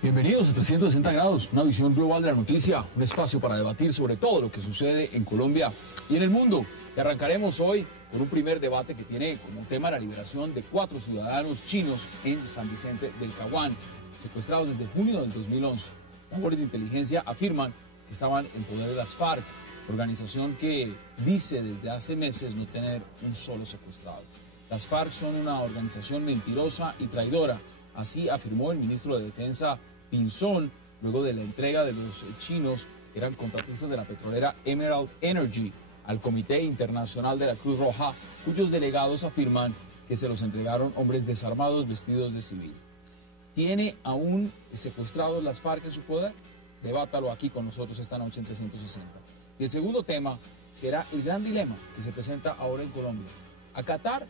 Bienvenidos a 360 grados, una visión global de la noticia, un espacio para debatir sobre todo lo que sucede en Colombia y en el mundo. Y arrancaremos hoy con un primer debate que tiene como tema la liberación de 4 ciudadanos chinos en San Vicente del Caguán, secuestrados desde junio del 2011. Labores de inteligencia afirman que estaban en poder de las FARC, organización que dice desde hace meses no tener un solo secuestrado. Las FARC son una organización mentirosa y traidora. Así afirmó el ministro de Defensa Pinzón, luego de la entrega de los chinos, que eran contratistas de la petrolera Emerald Energy, al Comité Internacional de la Cruz Roja, cuyos delegados afirman que se los entregaron hombres desarmados vestidos de civil. ¿Tiene aún secuestrados las FARC en su poder? Debátalo aquí con nosotros esta noche en 360. Y el segundo tema será el gran dilema que se presenta ahora en Colombia. ¿Acatar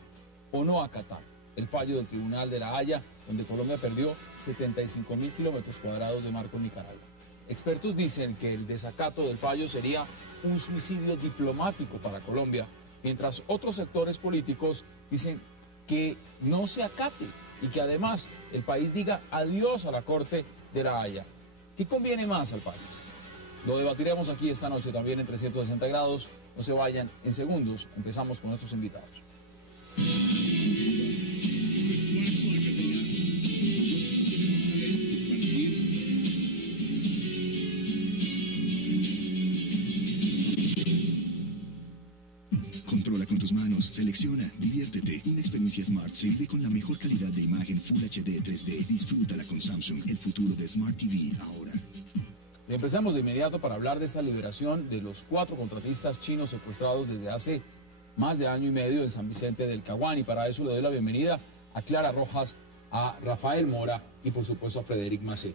o no acatar el fallo del Tribunal de la Haya, donde Colombia perdió 75.000 kilómetros cuadrados de mar con Nicaragua? Expertos dicen que el desacato del fallo sería un suicidio diplomático para Colombia, mientras otros sectores políticos dicen que no se acate y que además el país diga adiós a la Corte de la Haya. ¿Qué conviene más al país? Lo debatiremos aquí esta noche también en 360 grados. No se vayan, en segundos empezamos con nuestros invitados. Controla con tus manos, selecciona, diviértete. Una experiencia Smart se vive con la mejor calidad de imagen Full HD 3D. Disfrútala con Samsung, el futuro de Smart TV ahora. Empezamos de inmediato para hablar de esta liberación de los 4 contratistas chinos secuestrados desde hace más de año y medio en San Vicente del Caguán. Y para eso le doy la bienvenida a Clara Rojas, a Rafael Mora y por supuesto a Frederic Macé.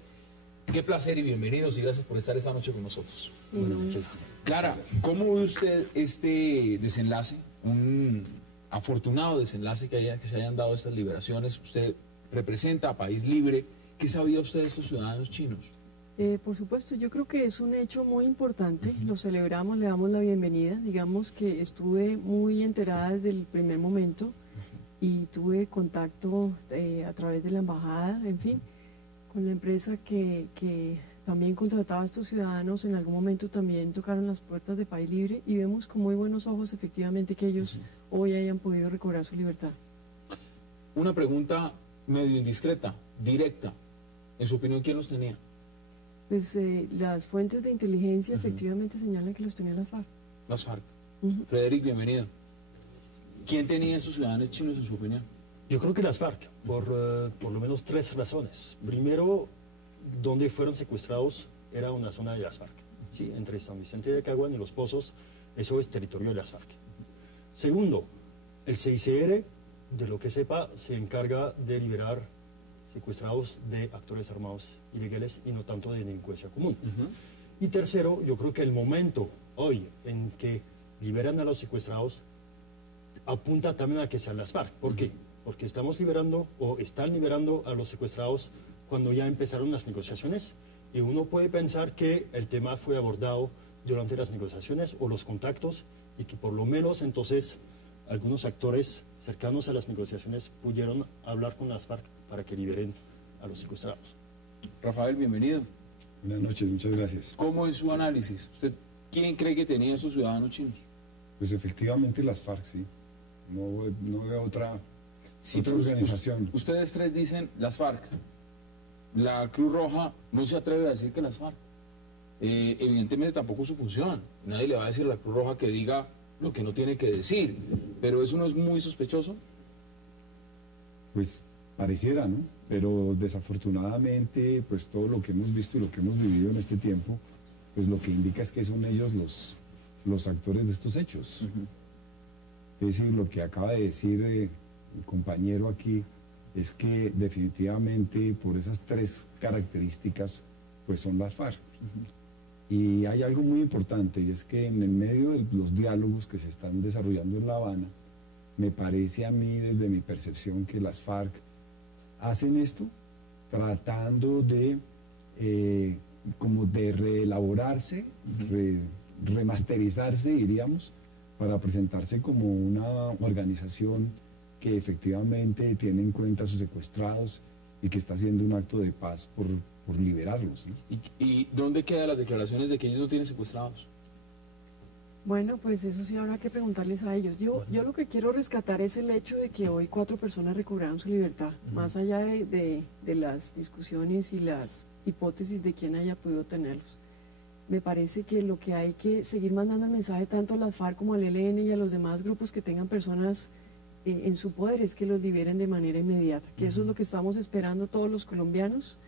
Qué placer y bienvenidos y gracias por estar esta noche con nosotros. Bueno, muchas Clara, ¿cómo ve usted este desenlace? Un afortunado desenlace que se hayan dado estas liberaciones. Usted representa a País Libre. ¿Qué sabía usted de estos ciudadanos chinos? Por supuesto, yo creo que es un hecho muy importante, lo celebramos, le damos la bienvenida, digamos que estuve muy enterada desde el primer momento y tuve contacto a través de la embajada, en fin, con la empresa que también contrataba a estos ciudadanos. En algún momento también tocaron las puertas de País Libre y vemos con muy buenos ojos efectivamente que ellos hoy hayan podido recobrar su libertad. Una pregunta medio indiscreta, directa. En su opinión, ¿quién los tenía? Pues las fuentes de inteligencia efectivamente señalan que los tenían las FARC. Las FARC. Frederic, bienvenido. ¿Quién tenía estos ciudadanos chinos en su opinión? Yo creo que las FARC, por lo menos 3 razones. Primero, donde fueron secuestrados era una zona de las FARC, ¿sí? Entre San Vicente de Caguán y Los Pozos, eso es territorio de las FARC. Segundo, el CICR, de lo que sepa, se encarga de liberar secuestrados de actores armados ilegales y no tanto de delincuencia común. Y tercero, yo creo que el momento hoy en que liberan a los secuestrados apunta también a que sean las FARC. ¿Por qué? Porque estamos liberando o están liberando a los secuestrados cuando ya empezaron las negociaciones y uno puede pensar que el tema fue abordado durante las negociaciones o los contactos y que por lo menos entonces algunos actores cercanos a las negociaciones pudieron hablar con las FARC para que liberen a los secuestrados. Rafael, bienvenido. Buenas noches, muchas gracias. ¿Cómo es su análisis? ¿Usted quién cree que tenía esos ciudadanos chinos? Pues efectivamente las FARC, sí. No veo otra organización. Ustedes 3 dicen las FARC. La Cruz Roja no se atreve a decir que las FARC. Evidentemente tampoco es su función. Nadie le va a decir a la Cruz Roja que diga lo que no tiene que decir. Pero eso no es muy sospechoso. Pues pareciera, ¿no? Pero desafortunadamente, pues todo lo que hemos visto y lo que hemos vivido en este tiempo, pues lo que indica es que son ellos los actores de estos hechos. Es decir, lo que acaba de decir el compañero aquí es que definitivamente por esas 3 características, pues son las FARC. Y hay algo muy importante, y es que en el medio de los diálogos que se están desarrollando en La Habana, me parece a mí, desde mi percepción, que las FARC hacen esto tratando de como de reelaborarse, remasterizarse, diríamos, para presentarse como una organización que efectivamente tiene en cuenta a sus secuestrados y que está haciendo un acto de paz por liberarlos, ¿no? ¿Y dónde quedan las declaraciones de que ellos no tienen secuestrados? Bueno, pues eso sí habrá que preguntarles a ellos. Yo lo que quiero rescatar es el hecho de que hoy 4 personas recobraron su libertad, más allá de las discusiones y las hipótesis de quién haya podido tenerlos. Me parece que lo que hay que seguir mandando el mensaje tanto a las FARC como al ELN y a los demás grupos que tengan personas en su poder es que los liberen de manera inmediata, que eso es lo que estamos esperando todos los colombianos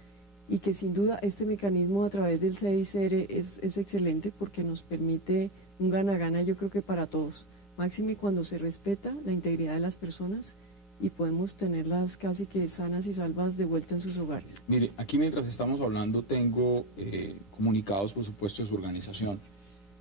y que sin duda este mecanismo a través del CICR es excelente porque nos permite un gana-gana yo creo que para todos, máxime cuando se respeta la integridad de las personas y podemos tenerlas casi que sanas y salvas de vuelta en sus hogares. Mire, aquí mientras estamos hablando tengo comunicados, por supuesto, de su organización.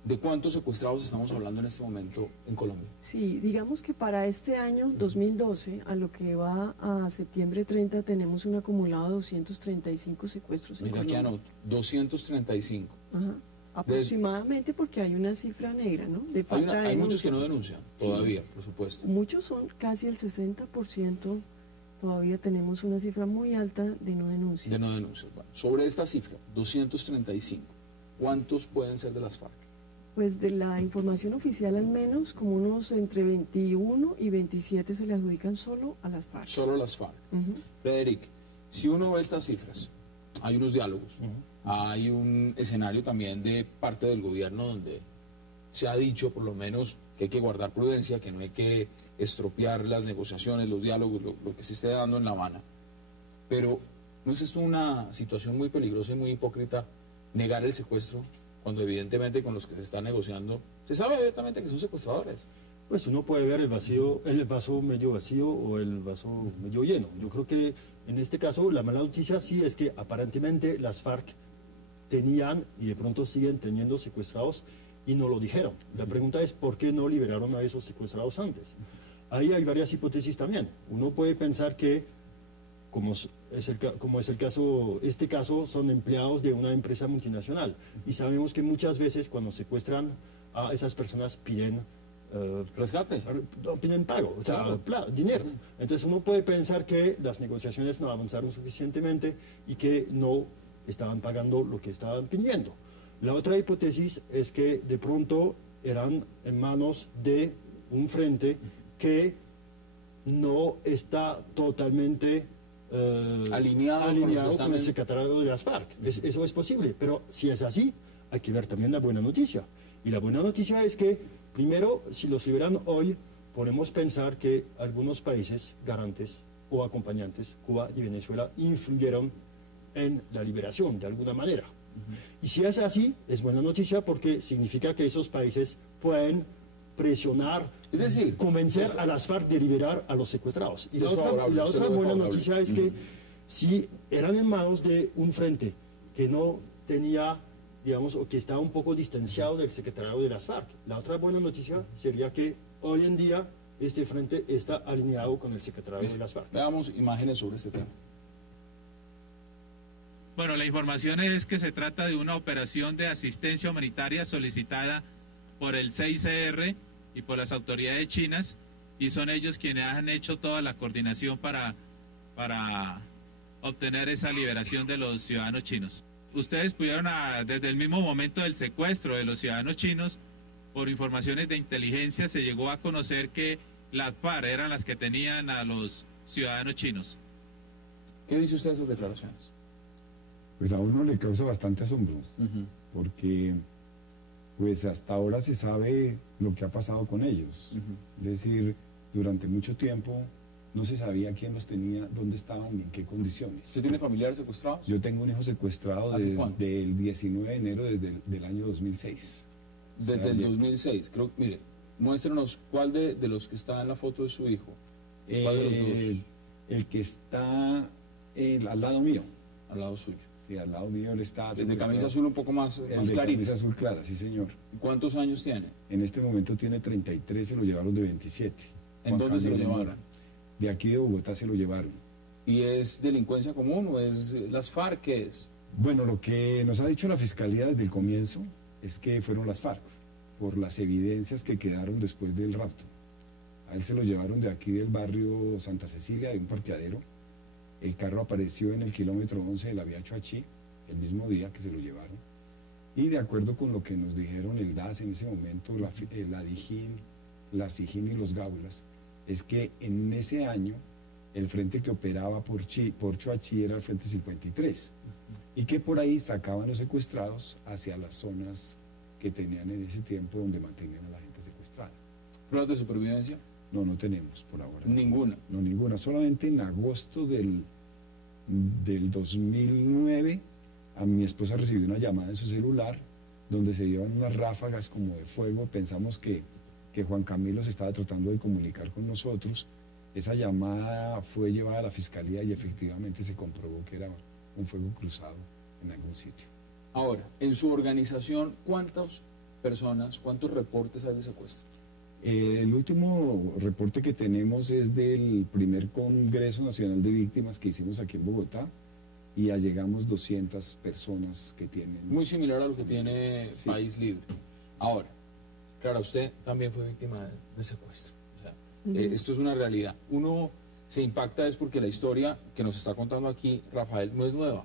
¿De cuántos secuestrados estamos hablando en este momento en Colombia? Sí, digamos que para este año 2012, a lo que va a septiembre 30, tenemos un acumulado de 235 secuestros en Mira, aquí Colombia. anoto, 235. Ajá. Aproximadamente porque hay una cifra negra, ¿no? De Hay, falta de hay muchos denuncia. que no denuncian, Sí. todavía, por supuesto. Muchos son casi el 60%, todavía tenemos una cifra muy alta de no denuncia. De no denuncias. Bueno, sobre esta cifra, 235, ¿cuántos pueden ser de las FARC? Pues de la información oficial al menos, como unos entre 21 y 27 se le adjudican solo a las FARC. Solo las FARC. Ujú. Frederic, si uno ve estas cifras, hay unos diálogos, hay un escenario también de parte del gobierno donde se ha dicho por lo menos que hay que guardar prudencia, que no hay que estropear las negociaciones, los diálogos, lo que se esté dando en La Habana. Pero ¿no es esto una situación muy peligrosa y muy hipócrita negar el secuestro cuando evidentemente con los que se está negociando se sabe abiertamente que son secuestradores? Pues uno puede ver el vaso medio vacío o el vaso medio lleno. Yo creo que en este caso la mala noticia sí es que aparentemente las FARC tenían y de pronto siguen teniendo secuestrados y no lo dijeron. La pregunta es ¿por qué no liberaron a esos secuestrados antes? Ahí hay varias hipótesis también. Uno puede pensar que, como es el caso, este caso son empleados de una empresa multinacional y sabemos que muchas veces cuando secuestran a esas personas piden Rescate. no, piden pago, o sea, Claro. dinero. Entonces uno puede pensar que las negociaciones no avanzaron suficientemente y que no estaban pagando lo que estaban pidiendo. La otra hipótesis es que de pronto eran en manos de un frente que no está totalmente Alineado con el secretariado de las FARC. Eso es posible, pero si es así, hay que ver también la buena noticia. Y la buena noticia es que, primero, si los liberan hoy, podemos pensar que algunos países garantes o acompañantes, Cuba y Venezuela, influyeron en la liberación de alguna manera. Y si es así, es buena noticia porque significa que esos países pueden presionar, Es decir, convencer a las FARC de liberar a los secuestrados. Y la es favorable, usted otra lo ve buena favorable. noticia es que si eran en manos de un frente que no tenía, digamos, o que estaba un poco distanciado del secretariado de las FARC, la otra buena noticia sería que hoy en día este frente está alineado con el secretariado de las FARC. Veamos imágenes sobre este tema. Bueno, la información es que se trata de una operación de asistencia humanitaria solicitada por el CICR y por las autoridades chinas, y son ellos quienes han hecho toda la coordinación para obtener esa liberación de los ciudadanos chinos. Ustedes pudieron, desde el mismo momento del secuestro de los ciudadanos chinos, por informaciones de inteligencia se llegó a conocer que las FARC eran las que tenían a los ciudadanos chinos. ¿Qué dice usted de esas declaraciones? Pues a uno le causa bastante asombro, porque pues hasta ahora se sabe lo que ha pasado con ellos. Es decir, durante mucho tiempo no se sabía quién los tenía, dónde estaban y en qué condiciones. ¿Usted tiene familiares secuestrados? Yo tengo un hijo secuestrado ¿Hace desde cuándo? el 19 de enero del año 2006. Desde el 2006. Creo, mire, muéstrenos cuál de los que está en la foto de su hijo. ¿Cuál de los dos? El que está al lado mío. Al lado suyo. Sí, al lado mío él está El de secuestrado. camisa azul un poco más El de clarito. camisa azul clara, sí señor. ¿Cuántos años tiene? En este momento tiene 33, se lo llevaron de 27. ¿En Juan dónde se lo Camilo llevaron? Mora. De aquí de Bogotá se lo llevaron. ¿Y es delincuencia común o es las FARC? ¿Qué es? Bueno, lo que nos ha dicho la Fiscalía desde el comienzo es que fueron las FARC, por las evidencias que quedaron después del rapto. A él se lo llevaron de aquí del barrio Santa Cecilia, de un parqueadero, El carro apareció en el kilómetro 11 de la vía Choachí, el mismo día que se lo llevaron. Y de acuerdo con lo que nos dijeron el DAS en ese momento, la DIJÍN, la SIJÍN y los Gaulas, es que en ese año el frente que operaba por Choachí era el Frente 53, y que por ahí sacaban los secuestrados hacia las zonas que tenían en ese tiempo donde mantenían a la gente secuestrada. ¿Pruebas de supervivencia? No, no tenemos por ahora. Ninguna. No, ninguna. Solamente en agosto del 2009 a mi esposa recibió una llamada en su celular donde se dieron unas ráfagas como de fuego. Pensamos que Juan Camilo se estaba tratando de comunicar con nosotros. Esa llamada fue llevada a la fiscalía y efectivamente se comprobó que era un fuego cruzado en algún sitio. Ahora, en su organización, ¿cuántas personas, cuántos reportes hay de secuestro? El último reporte que tenemos es del primer Congreso Nacional de Víctimas que hicimos aquí en Bogotá, y allegamos 200 personas que tienen... Muy similar a lo que tiene Sí. País Libre. Ahora, claro, usted también fue víctima de secuestro. O sea, esto es una realidad. Uno se impacta es porque la historia que nos está contando aquí Rafael no es nueva.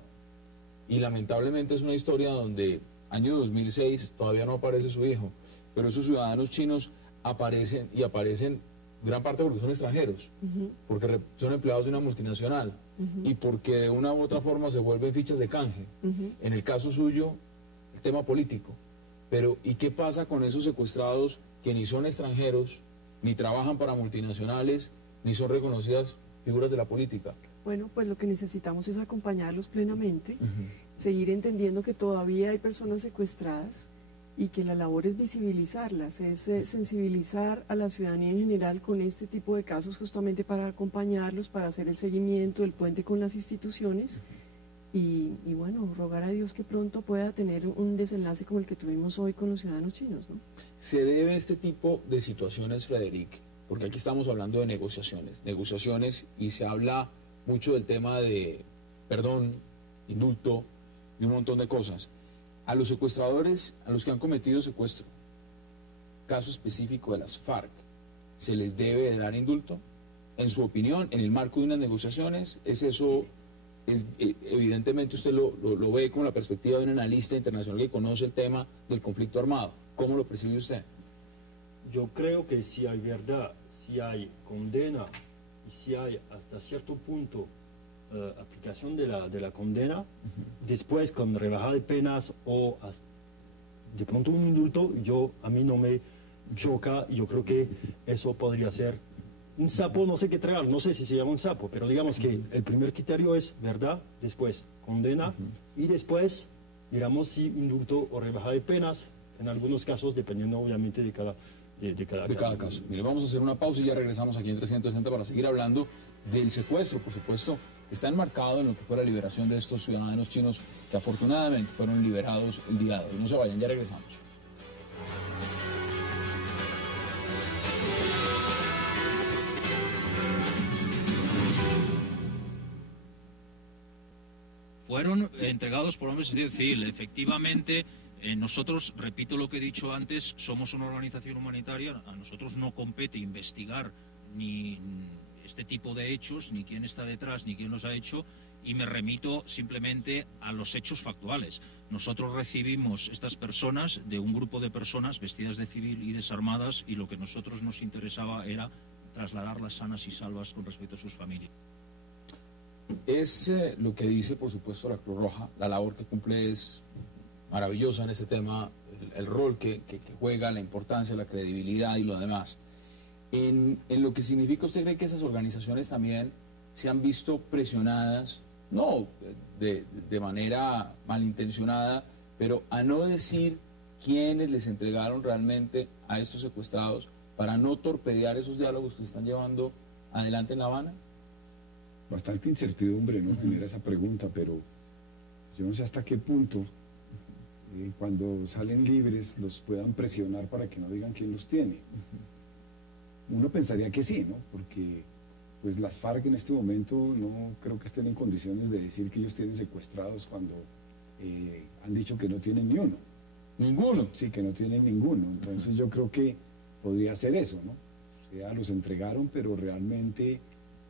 Y lamentablemente es una historia donde año 2006 todavía no aparece su hijo, pero esos ciudadanos chinos aparecen, y aparecen gran parte porque son extranjeros, porque son empleados de una multinacional y porque de una u otra forma se vuelven fichas de canje. En el caso suyo, el tema político. Pero ¿y qué pasa con esos secuestrados que ni son extranjeros, ni trabajan para multinacionales, ni son reconocidas figuras de la política? Bueno, pues lo que necesitamos es acompañarlos plenamente, seguir entendiendo que todavía hay personas secuestradas y que la labor es visibilizarlas, es sensibilizar a la ciudadanía en general con este tipo de casos, justamente para acompañarlos, para hacer el seguimiento, el puente con las instituciones y bueno, rogar a Dios que pronto pueda tener un desenlace como el que tuvimos hoy con los ciudadanos chinos, ¿no? Se debe este tipo de situaciones, Frederic, porque aquí estamos hablando de negociaciones y se habla mucho del tema de perdón, indulto y un montón de cosas. A los secuestradores, a los que han cometido secuestro, caso específico de las FARC, ¿se les debe de dar indulto? En su opinión, en el marco de unas negociaciones, ¿es eso, evidentemente usted lo ve con la perspectiva de un analista internacional que conoce el tema del conflicto armado? ¿Cómo lo percibe usted? Yo creo que si hay verdad, si hay condena y si hay hasta cierto punto aplicación de la condena, después con rebaja de penas o de pronto un indulto, a mí no me choca, y yo creo que eso podría ser un sapo, no sé qué traer, no sé si se llama un sapo, pero digamos que el primer criterio es verdad, después condena y después miramos si indulto o rebaja de penas, en algunos casos dependiendo obviamente de cada caso. Mire, vamos a hacer una pausa y ya regresamos aquí en 360 para seguir hablando del secuestro, por supuesto. Está enmarcado en lo que fue la liberación de estos ciudadanos chinos que afortunadamente fueron liberados el día de hoy. No se vayan, ya regresamos. Fueron entregados por hombres de civil. Efectivamente, nosotros, repito lo que he dicho antes, somos una organización humanitaria. A nosotros no compete investigar ni este tipo de hechos, ni quién está detrás, ni quién los ha hecho, y me remito simplemente a los hechos factuales. Nosotros recibimos estas personas de un grupo de personas vestidas de civil y desarmadas, y lo que a nosotros nos interesaba era trasladarlas sanas y salvas con respecto a sus familias. Es lo que dice, por supuesto, la Cruz Roja. La labor que cumple es maravillosa en este tema, el rol que juega, la importancia, la credibilidad y lo demás. En lo que significa, ¿usted cree que esas organizaciones también se han visto presionadas, no de manera malintencionada, pero a no decir quiénes les entregaron realmente a estos secuestrados para no torpedear esos diálogos que se están llevando adelante en La Habana? Bastante incertidumbre, ¿no? Genera esa pregunta, pero yo no sé hasta qué punto, cuando salen libres, los puedan presionar para que no digan quién los tiene. Uno pensaría que sí, ¿no? Porque pues las FARC en este momento no creo que estén en condiciones de decir que ellos tienen secuestrados cuando han dicho que no tienen ni uno. ¿Ninguno? Sí, que no tienen ninguno. Entonces yo creo que podría ser eso, ¿no? O sea, los entregaron, pero realmente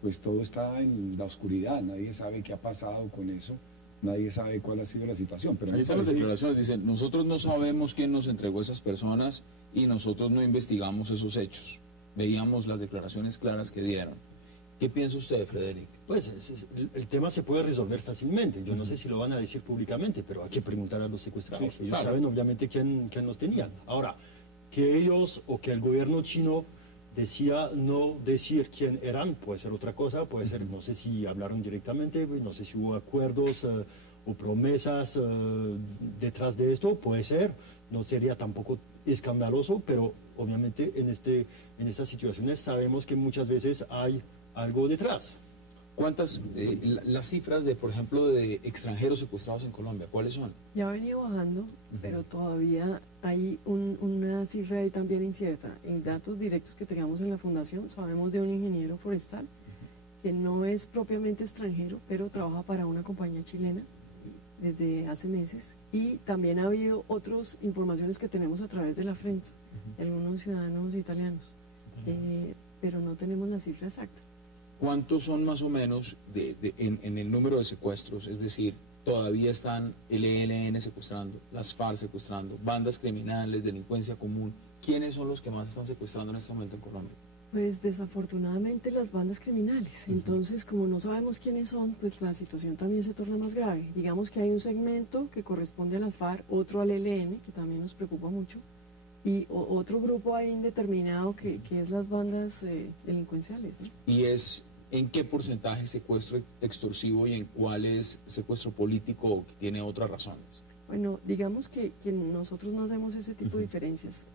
pues todo está en la oscuridad, nadie sabe qué ha pasado con eso, nadie sabe cuál ha sido la situación. Pero ahí están las declaraciones, dicen, nosotros no sabemos quién nos entregó esas personas y nosotros no investigamos esos hechos. Veíamos las declaraciones claras que dieron. ¿Qué piensa usted, Frederic? Pues el tema se puede resolver fácilmente. Yo no sé si lo van a decir públicamente, pero hay que preguntar a los secuestrados. Sí, ellos claro. saben obviamente quién los tenían. Ahora, que ellos o que el gobierno chino decía no decir quién eran, puede ser otra cosa, puede ser, no sé si hablaron directamente, no sé si hubo acuerdos o promesas detrás de esto, puede ser, no sería tampoco escandaloso, pero obviamente en estas situaciones sabemos que muchas veces hay algo detrás. ¿Cuántas, las cifras de, por ejemplo, de extranjeros secuestrados en Colombia, cuáles son? Ya ha venido bajando, pero todavía hay una cifra ahí también incierta. En datos directos que tengamos en la fundación, sabemos de un ingeniero forestal que no es propiamente extranjero, pero trabaja para una compañía chilena desde hace meses. Y también ha habido otras informaciones que tenemos a través de la prensa, de algunos ciudadanos italianos, pero no tenemos la cifra exacta. ¿Cuántos son más o menos en el número de secuestros? Es decir, todavía están el ELN secuestrando, las FARC secuestrando, bandas criminales, delincuencia común. ¿Quiénes son los que más están secuestrando en este momento en Colombia? Pues desafortunadamente las bandas criminales. Entonces, como no sabemos quiénes son, pues la situación también se torna más grave. Digamos que hay un segmento que corresponde a las FARC, otro al ELN, que también nos preocupa mucho, y otro grupo ahí indeterminado que es las bandas delincuenciales, ¿no? ¿Y es en qué porcentaje secuestro extorsivo y en cuál es secuestro político que tiene otras razones? Bueno, digamos que nosotros no hacemos ese tipo de diferencias.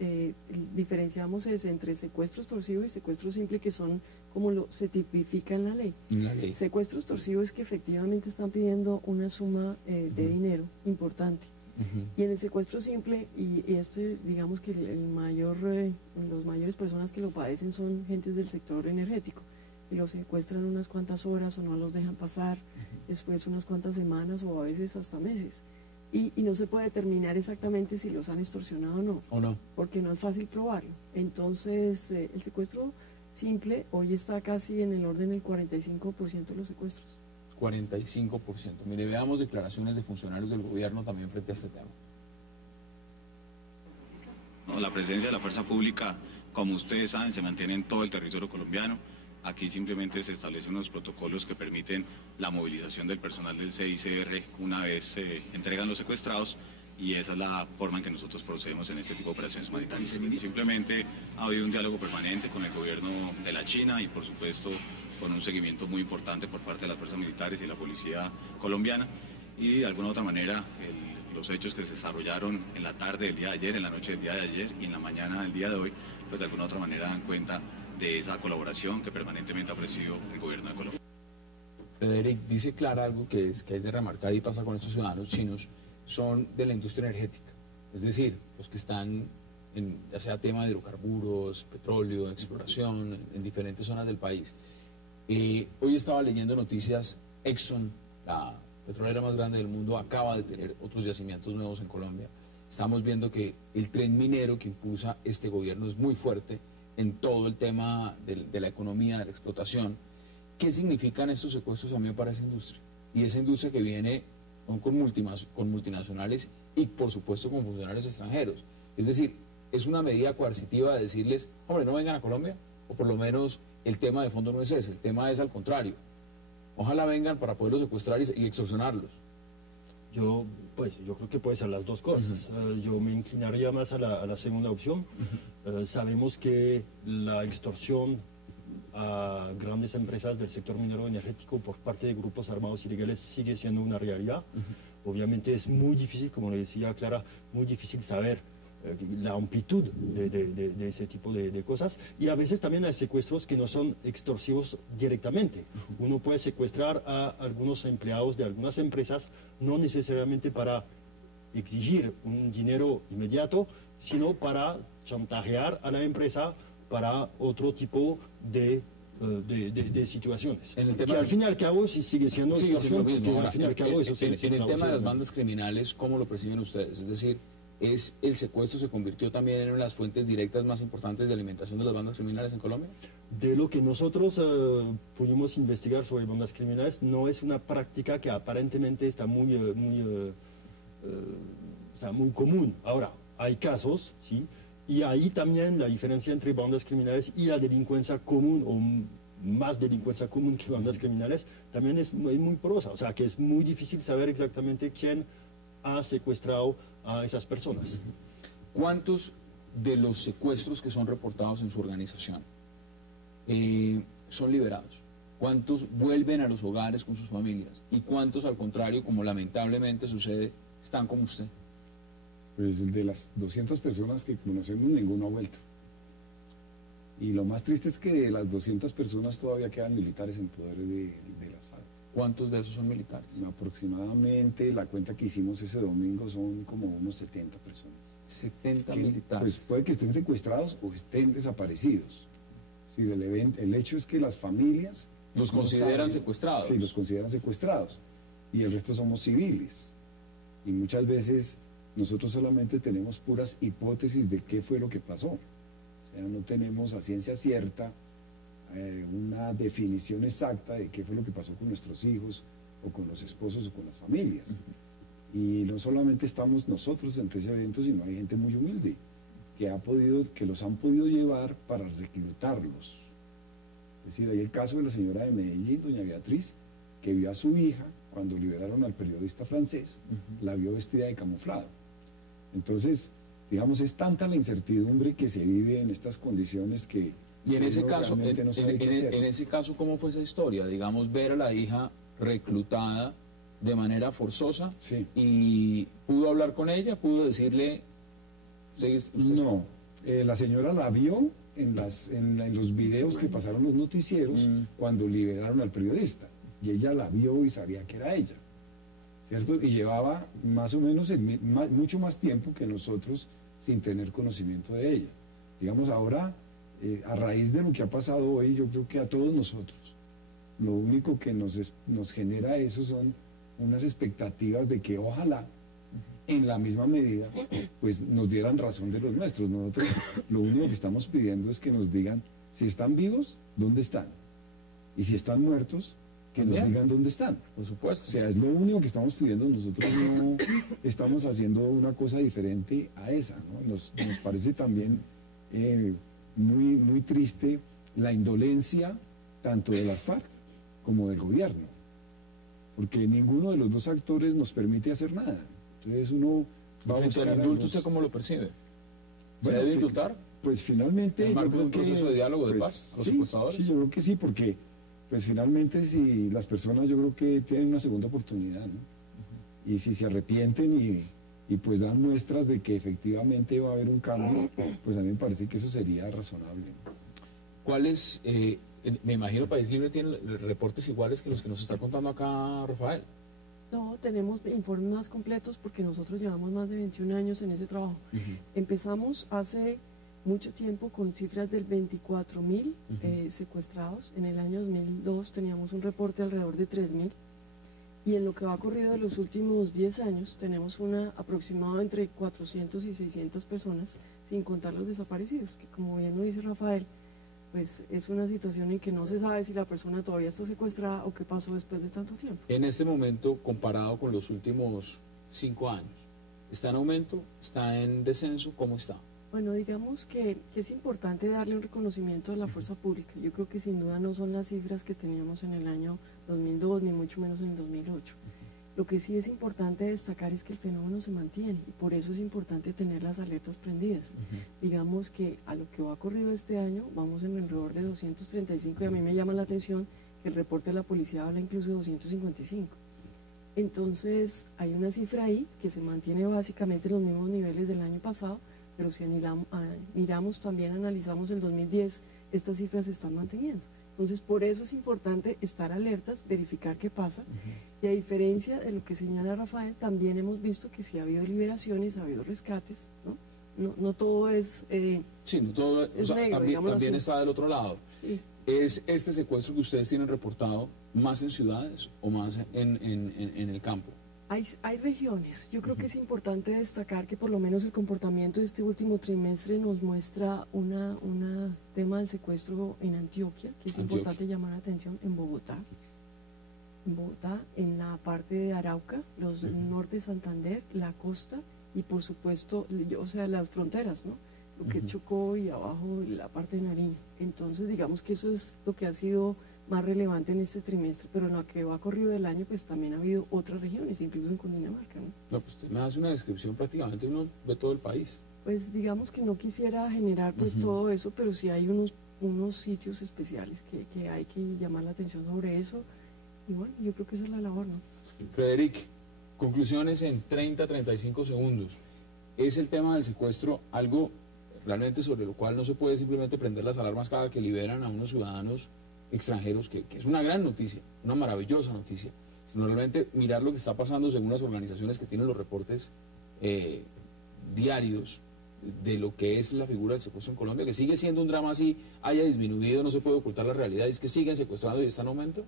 Diferenciamos entre secuestro extorsivo y secuestro simple, que son como se tipifica en la ley. En la ley. Secuestro extorsivo es que efectivamente están pidiendo una suma de dinero importante. Y en el secuestro simple, y digamos que los mayores personas que lo padecen son gentes del sector energético, y los secuestran unas cuantas horas o no los dejan pasar, después unas cuantas semanas o a veces hasta meses. Y no se puede determinar exactamente si los han extorsionado o no, porque no es fácil probarlo. Entonces, el secuestro simple hoy está casi en el orden del 45% de los secuestros. 45%. Mire, veamos declaraciones de funcionarios del gobierno también frente a este tema. No, la presencia de la fuerza pública, como ustedes saben, se mantiene en todo el territorio colombiano. Aquí simplemente se establecen unos protocolos que permiten la movilización del personal del CICR una vez se entregan los secuestrados, y esa es la forma en que nosotros procedemos en este tipo de operaciones humanitarias. Y simplemente ha habido un diálogo permanente con el gobierno de la China y por supuesto con un seguimiento muy importante por parte de las fuerzas militares y la policía colombiana, y de alguna u otra manera los hechos que se desarrollaron en la tarde del día de ayer, en la noche del día de ayer y en la mañana del día de hoy, pues de alguna u otra manera dan cuenta de esa colaboración que permanentemente ha ofrecido el gobierno de Colombia. Frederic, dice Clara algo que es de remarcar y pasa con estos ciudadanos chinos, son de la industria energética, es decir, los que están ya sea tema de hidrocarburos, petróleo, exploración, en diferentes zonas del país. Hoy estaba leyendo noticias, Exxon, la petrolera más grande del mundo, acaba de tener otros yacimientos nuevos en Colombia. Estamos viendo que el tren minero que impulsa este gobierno es muy fuerte en todo el tema de la economía, de la explotación. ¿Qué significan estos secuestros también para esa industria? Y esa industria que viene con multinacionales y por supuesto con funcionarios extranjeros. Es decir, es una medida coercitiva de decirles, hombre, no vengan a Colombia, o por lo menos el tema de fondo no es ese, el tema es al contrario. Ojalá vengan para poderlos secuestrar y extorsionarlos. Yo creo que puede ser las dos cosas. Yo me inclinaría más a la segunda opción. Sabemos que la extorsión a grandes empresas del sector minero energético por parte de grupos armados ilegales sigue siendo una realidad. Obviamente es muy difícil, como le decía Clara, muy difícil saber la amplitud de ese tipo de cosas, y a veces también hay secuestros que no son extorsivos directamente. Uno puede secuestrar a algunos empleados de algunas empresas, no necesariamente para exigir un dinero inmediato, sino para chantajear a la empresa para otro tipo de situaciones. En el tema que al fin y al cabo sí sigue siendo extorsión, porque al fin y al cabo eso en el tema de las bandas criminales, ¿cómo lo perciben ustedes? Es decir, el secuestro se convirtió también en una de las fuentes directas más importantes de alimentación de las bandas criminales en Colombia? De lo que nosotros pudimos investigar sobre bandas criminales, no es una práctica que aparentemente está muy común. Ahora, hay casos, ¿sí? Y ahí también la diferencia entre bandas criminales y la delincuencia común, o más delincuencia común que bandas criminales, también es muy porosa. O sea, que es muy difícil saber exactamente quién ha secuestrado a esas personas. ¿Cuántos de los secuestros que son reportados en su organización son liberados? ¿Cuántos vuelven a los hogares con sus familias? ¿Y cuántos, al contrario, como lamentablemente sucede, están como usted? Pues de las 200 personas que conocemos, ninguno ha vuelto. Y lo más triste es que de las 200 personas todavía quedan militares en poder de las FARC. ¿Cuántos de esos son militares? Aproximadamente, la cuenta que hicimos ese domingo son como unos 70 personas. 70 que, militares. Pues puede que estén secuestrados o estén desaparecidos. Sí, el hecho es que las familias... ¿Los consideran secuestrados? Sí, los consideran secuestrados. Y el resto somos civiles. Y muchas veces nosotros solamente tenemos puras hipótesis de qué fue lo que pasó. O sea, no tenemos a ciencia cierta una definición exacta de qué fue lo que pasó con nuestros hijos, o con los esposos, o con las familias. Y no solamente estamos nosotros en ese evento, sino hay gente muy humilde que los han podido llevar para reclutarlos. Es decir, hay el caso de la señora de Medellín, doña Beatriz, que vio a su hija cuando liberaron al periodista francés, la vio vestida de camuflado. Entonces, digamos, es tanta la incertidumbre que se vive en estas condiciones que... Y en ese caso, no en ese caso, ¿cómo fue esa historia? Digamos, ver a la hija reclutada de manera forzosa, sí. Y pudo hablar con ella, pudo decirle... No, la señora la vio en los videos que pasaron los noticieros cuando liberaron al periodista, y ella la vio y sabía que era ella, ¿cierto? Y llevaba más o menos mucho más tiempo que nosotros sin tener conocimiento de ella. Digamos, ahora, a raíz de lo que ha pasado hoy, yo creo que a todos nosotros, lo único que nos genera eso son unas expectativas de que ojalá, en la misma medida, pues nos dieran razón de los nuestros. Nosotros lo único que estamos pidiendo es que nos digan, si están vivos, ¿dónde están? Y si están muertos, que nos digan dónde están. Por supuesto. O sea, es lo único que estamos pidiendo. Nosotros no estamos haciendo una cosa diferente a esa, ¿no? Nos parece también muy triste la indolencia tanto de las FARC como del gobierno, porque ninguno de los dos actores nos permite hacer nada. Entonces uno va a buscar el indulto, ¿usted cómo lo percibe? ¿Se bueno, debe indultar? Pues finalmente... ¿En marco de un proceso de diálogo de pues, paz a los secuestradores? Sí, yo creo que sí, porque pues finalmente si las personas yo creo que tienen una segunda oportunidad, ¿no? Y si se arrepienten y pues dan muestras de que efectivamente va a haber un cambio, pues a mí me parece que eso sería razonable. ¿Cuáles, me imagino País Libre tiene reportes iguales que los que nos está contando acá Rafael? No, tenemos informes más completos porque nosotros llevamos más de 21 años en ese trabajo. Empezamos hace mucho tiempo con cifras del 24.000 secuestrados. En el año 2002 teníamos un reporte alrededor de 3.000. Y en lo que va corrido de los últimos 10 años tenemos una aproximado entre 400 y 600 personas, sin contar los desaparecidos, que como bien lo dice Rafael, pues es una situación en que no se sabe si la persona todavía está secuestrada o qué pasó después de tanto tiempo. En este momento, comparado con los últimos 5 años, ¿está en aumento? ¿Está en descenso? ¿Cómo está? Bueno, digamos que es importante darle un reconocimiento a la fuerza pública. Yo creo que sin duda no son las cifras que teníamos en el año 2002, ni mucho menos en el 2008. Lo que sí es importante destacar es que el fenómeno se mantiene y por eso es importante tener las alertas prendidas. Digamos que a lo que va corrido este año vamos en alrededor de 235 y a mí me llama la atención que el reporte de la policía habla incluso de 255. Entonces hay una cifra ahí que se mantiene básicamente en los mismos niveles del año pasado, pero si miramos también, analizamos el 2010, estas cifras se están manteniendo. Entonces, por eso es importante estar alertas, verificar qué pasa. Y a diferencia de lo que señala Rafael, también hemos visto que sí ha habido liberaciones, ha habido rescates, ¿no? No todo es... sí, no todo es negro, también está del otro lado. Sí. ¿Es este secuestro que ustedes tienen reportado más en ciudades o más en el campo? Hay regiones. Yo creo que es importante destacar que por lo menos el comportamiento de este último trimestre nos muestra un tema del secuestro en Antioquia, que es importante llamar la atención, en Bogotá, en la parte de Arauca, los norte de Santander, la costa y por supuesto, o sea, las fronteras, ¿no? Lo que es Chocó y abajo la parte de Nariño. Entonces, digamos que eso es lo que ha sido más relevante en este trimestre, pero en lo que va corrido del año, pues también ha habido otras regiones, incluso en Cundinamarca, ¿no? No, pues usted me hace una descripción prácticamente uno de todo el país. Pues digamos que no quisiera generar pues todo eso, pero sí hay unos sitios especiales que hay que llamar la atención sobre eso, y bueno, yo creo que esa es la labor, ¿no? Frederic, conclusiones en 30-35 segundos. ¿Es el tema del secuestro algo realmente sobre lo cual no se puede simplemente prender las alarmas cada que liberan a unos ciudadanos extranjeros, que es una gran noticia, una maravillosa noticia, sino realmente mirar lo que está pasando según las organizaciones que tienen los reportes diarios de lo que es la figura del secuestro en Colombia, que sigue siendo un drama así, haya disminuido, no se puede ocultar la realidad, es que siguen secuestrando y está en aumento?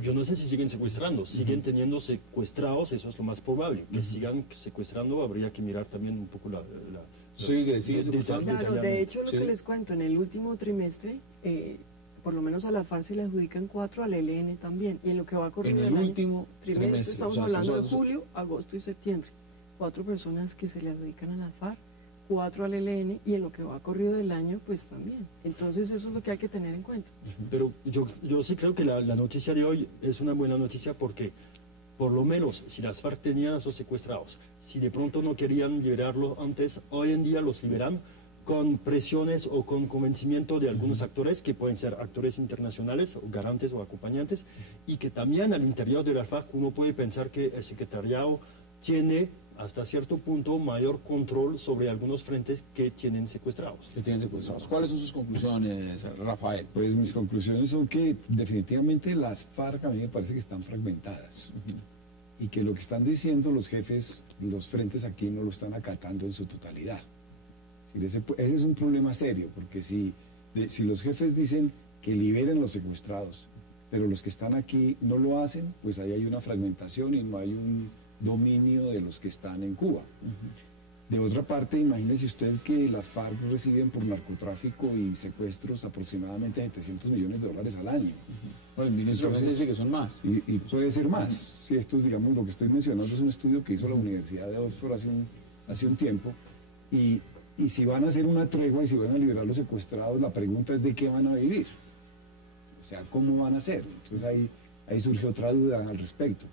Yo no sé si siguen secuestrando, siguen teniendo secuestrados, eso es lo más probable. Que sigan secuestrando, habría que mirar también un poco sí, que sigue secuestrando. Claro, de hecho, lo que les cuento, en el último trimestre, por lo menos a la FARC se le adjudican 4, al ELN también, y en lo que va a correr en el último trimestre, estamos hablando de julio, agosto y septiembre. 4 personas que se le adjudican a la FARC, 4 al ELN, y en lo que va corrido del año, pues también. Entonces eso es lo que hay que tener en cuenta. Pero yo sí creo que la noticia de hoy es una buena noticia porque, por lo menos, si las FARC tenían a esos secuestrados, si de pronto no querían liberarlos antes, hoy en día los liberan con presiones o con convencimiento de algunos actores, que pueden ser actores internacionales, o garantes o acompañantes, y que también al interior de la FARC uno puede pensar que el secretariado tiene hasta cierto punto mayor control sobre algunos frentes que tienen secuestrados. ¿Cuáles son sus conclusiones, Rafael? Pues mis conclusiones son que definitivamente las FARC a mí me parece que están fragmentadas y que lo que están diciendo los jefes, los frentes aquí no lo están acatando en su totalidad. Ese es un problema serio, porque si los jefes dicen que liberen los secuestrados, pero los que están aquí no lo hacen, pues ahí hay una fragmentación y no hay un dominio de los que están en Cuba. De otra parte, imagínese usted que las FARC reciben por narcotráfico y secuestros aproximadamente $700 millones al año. Bueno, el ministro dice que son más. Y puede ser más. Si esto, digamos, lo que estoy mencionando es un estudio que hizo la Universidad de Oxford hace un tiempo, y si van a hacer una tregua y si van a liberar los secuestrados, la pregunta es de qué van a vivir. O sea, ¿cómo van a hacer? Entonces ahí surge otra duda al respecto.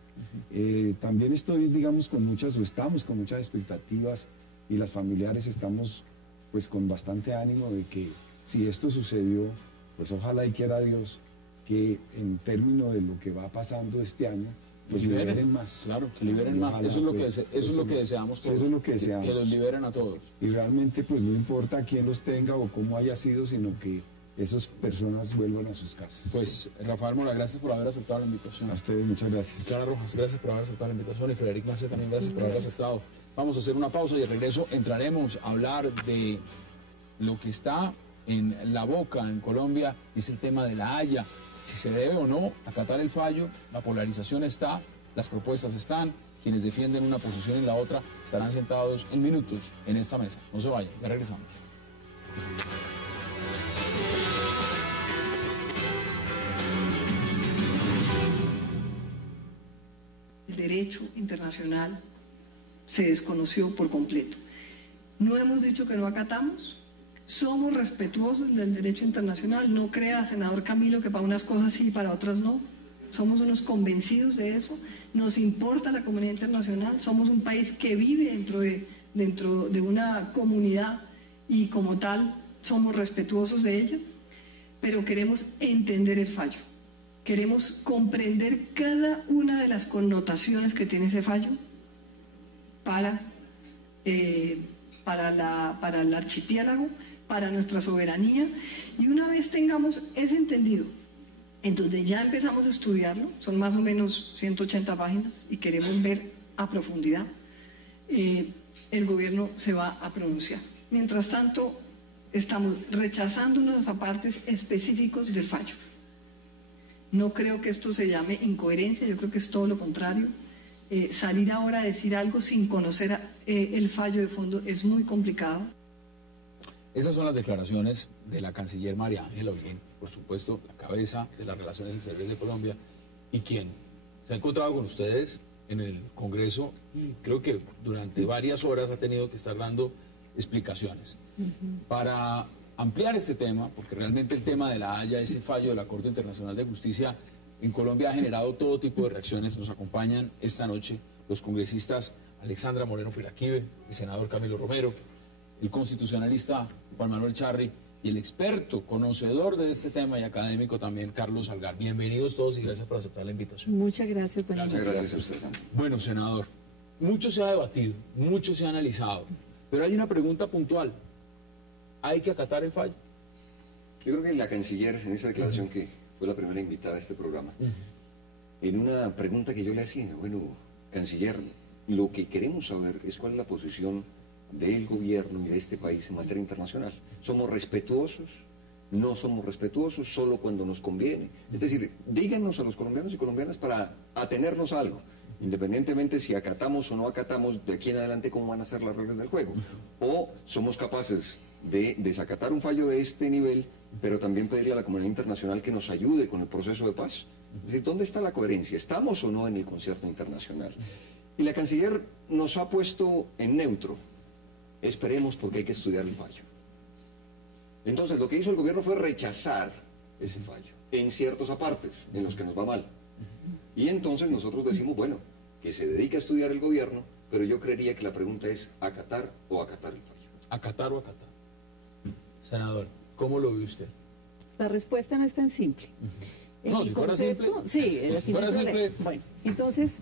También estamos con muchas expectativas, y las familiares estamos pues con bastante ánimo de que si esto sucedió, pues ojalá y quiera Dios que en términos de lo que va pasando este año, pues liberen más. Claro, que liberen más. Eso es lo que deseamos todos. Eso es lo que deseamos. Que los liberen a todos. Y realmente pues no importa quién los tenga o cómo haya sido, sino que esas personas vuelvan a sus casas. Pues Rafael Mora, gracias por haber aceptado la invitación. A ustedes, muchas gracias. Clara Rojas, gracias por haber aceptado la invitación, y Frederic Macé también gracias por haber aceptado. Vamos a hacer una pausa y al regreso entraremos a hablar de lo que está en la boca en Colombia, es el tema de la Haya, si se debe o no acatar el fallo. La polarización está, las propuestas están, quienes defienden una posición y la otra estarán sentados en minutos en esta mesa. No se vayan, ya regresamos. El derecho internacional se desconoció por completo. No hemos dicho que no acatamos, somos respetuosos del derecho internacional. No crea, senador Camilo, que para unas cosas sí y para otras no. Somos unos convencidos de eso, nos importa la comunidad internacional, somos un país que vive dentro de una comunidad y como tal somos respetuosos de ella, pero queremos entender el fallo. Queremos comprender cada una de las connotaciones que tiene ese fallo para el archipiélago, para nuestra soberanía, y una vez tengamos ese entendido, entonces ya empezamos a estudiarlo, son más o menos 180 páginas y queremos ver a profundidad, el gobierno se va a pronunciar. Mientras tanto, estamos rechazando unos apartes específicos del fallo. No creo que esto se llame incoherencia, yo creo que es todo lo contrario. salir ahora a decir algo sin conocer el fallo de fondo es muy complicado. Esas son las declaraciones de la canciller María Ángela Holguín, por supuesto, la cabeza de las relaciones exteriores de Colombia, y quien se ha encontrado con ustedes en el Congreso, y creo que durante varias horas ha tenido que estar dando explicaciones. Para ampliar este tema, porque realmente el tema de la Haya, ese fallo de la Corte Internacional de Justicia en Colombia ha generado todo tipo de reacciones. Nos acompañan esta noche los congresistas Alexandra Moreno Piraquive, el senador Camilo Romero, el constitucionalista Juan Manuel Charri y el experto, conocedor de este tema y académico también, Carlos Salgar. Bienvenidos todos y gracias por aceptar la invitación. Muchas gracias. Gracias a usted. Bueno, senador, mucho se ha debatido, mucho se ha analizado, pero hay una pregunta puntual. ¿Hay que acatar el fallo? Yo creo que la canciller, en esa declaración que fue la primera invitada a este programa, en una pregunta que yo le hacía, bueno, canciller, lo que queremos saber es cuál es la posición del gobierno y de este país en materia internacional. ¿Somos respetuosos? ¿No somos respetuosos? ¿Solo cuando nos conviene? Es decir, díganos a los colombianos y colombianas para atenernos a algo, independientemente si acatamos o no acatamos de aquí en adelante cómo van a ser las reglas del juego. O somos capaces de desacatar un fallo de este nivel, pero también pedirle a la comunidad internacional que nos ayude con el proceso de paz. Es decir, ¿dónde está la coherencia? ¿Estamos o no en el concierto internacional? Y la canciller nos ha puesto en neutro. Esperemos, porque hay que estudiar el fallo. Entonces, lo que hizo el gobierno fue rechazar ese fallo, en ciertos apartes, en los que nos va mal. Y entonces nosotros decimos, bueno, que se dedique a estudiar el gobierno, pero yo creería que la pregunta es acatar o acatar el fallo. ¿Acatar o acatar? Senador, ¿cómo lo ve usted? La respuesta no es tan simple. No, si fuera simple. Sí, si fuera simple. Bueno, entonces,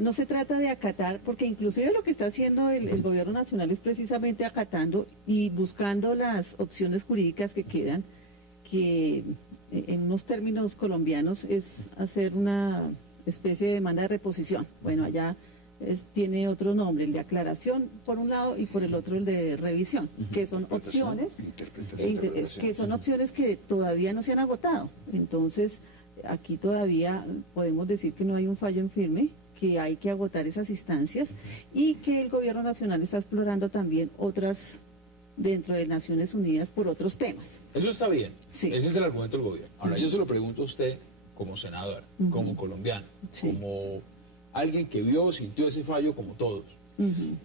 no se trata de acatar, porque inclusive lo que está haciendo el gobierno nacional es precisamente acatando y buscando las opciones jurídicas que quedan, que en unos términos colombianos es hacer una especie de demanda de reposición. Bueno, allá tiene otro nombre, el de aclaración por un lado y por el otro el de revisión, que son opciones que todavía no se han agotado. Entonces, aquí todavía podemos decir que no hay un fallo en firme, que hay que agotar esas instancias y que el gobierno nacional está explorando también otras dentro de Naciones Unidas por otros temas. Eso está bien, sí. Ese es el argumento del gobierno. Ahora yo se lo pregunto a usted como senador, como colombiano, como alguien que vio, sintió ese fallo como todos,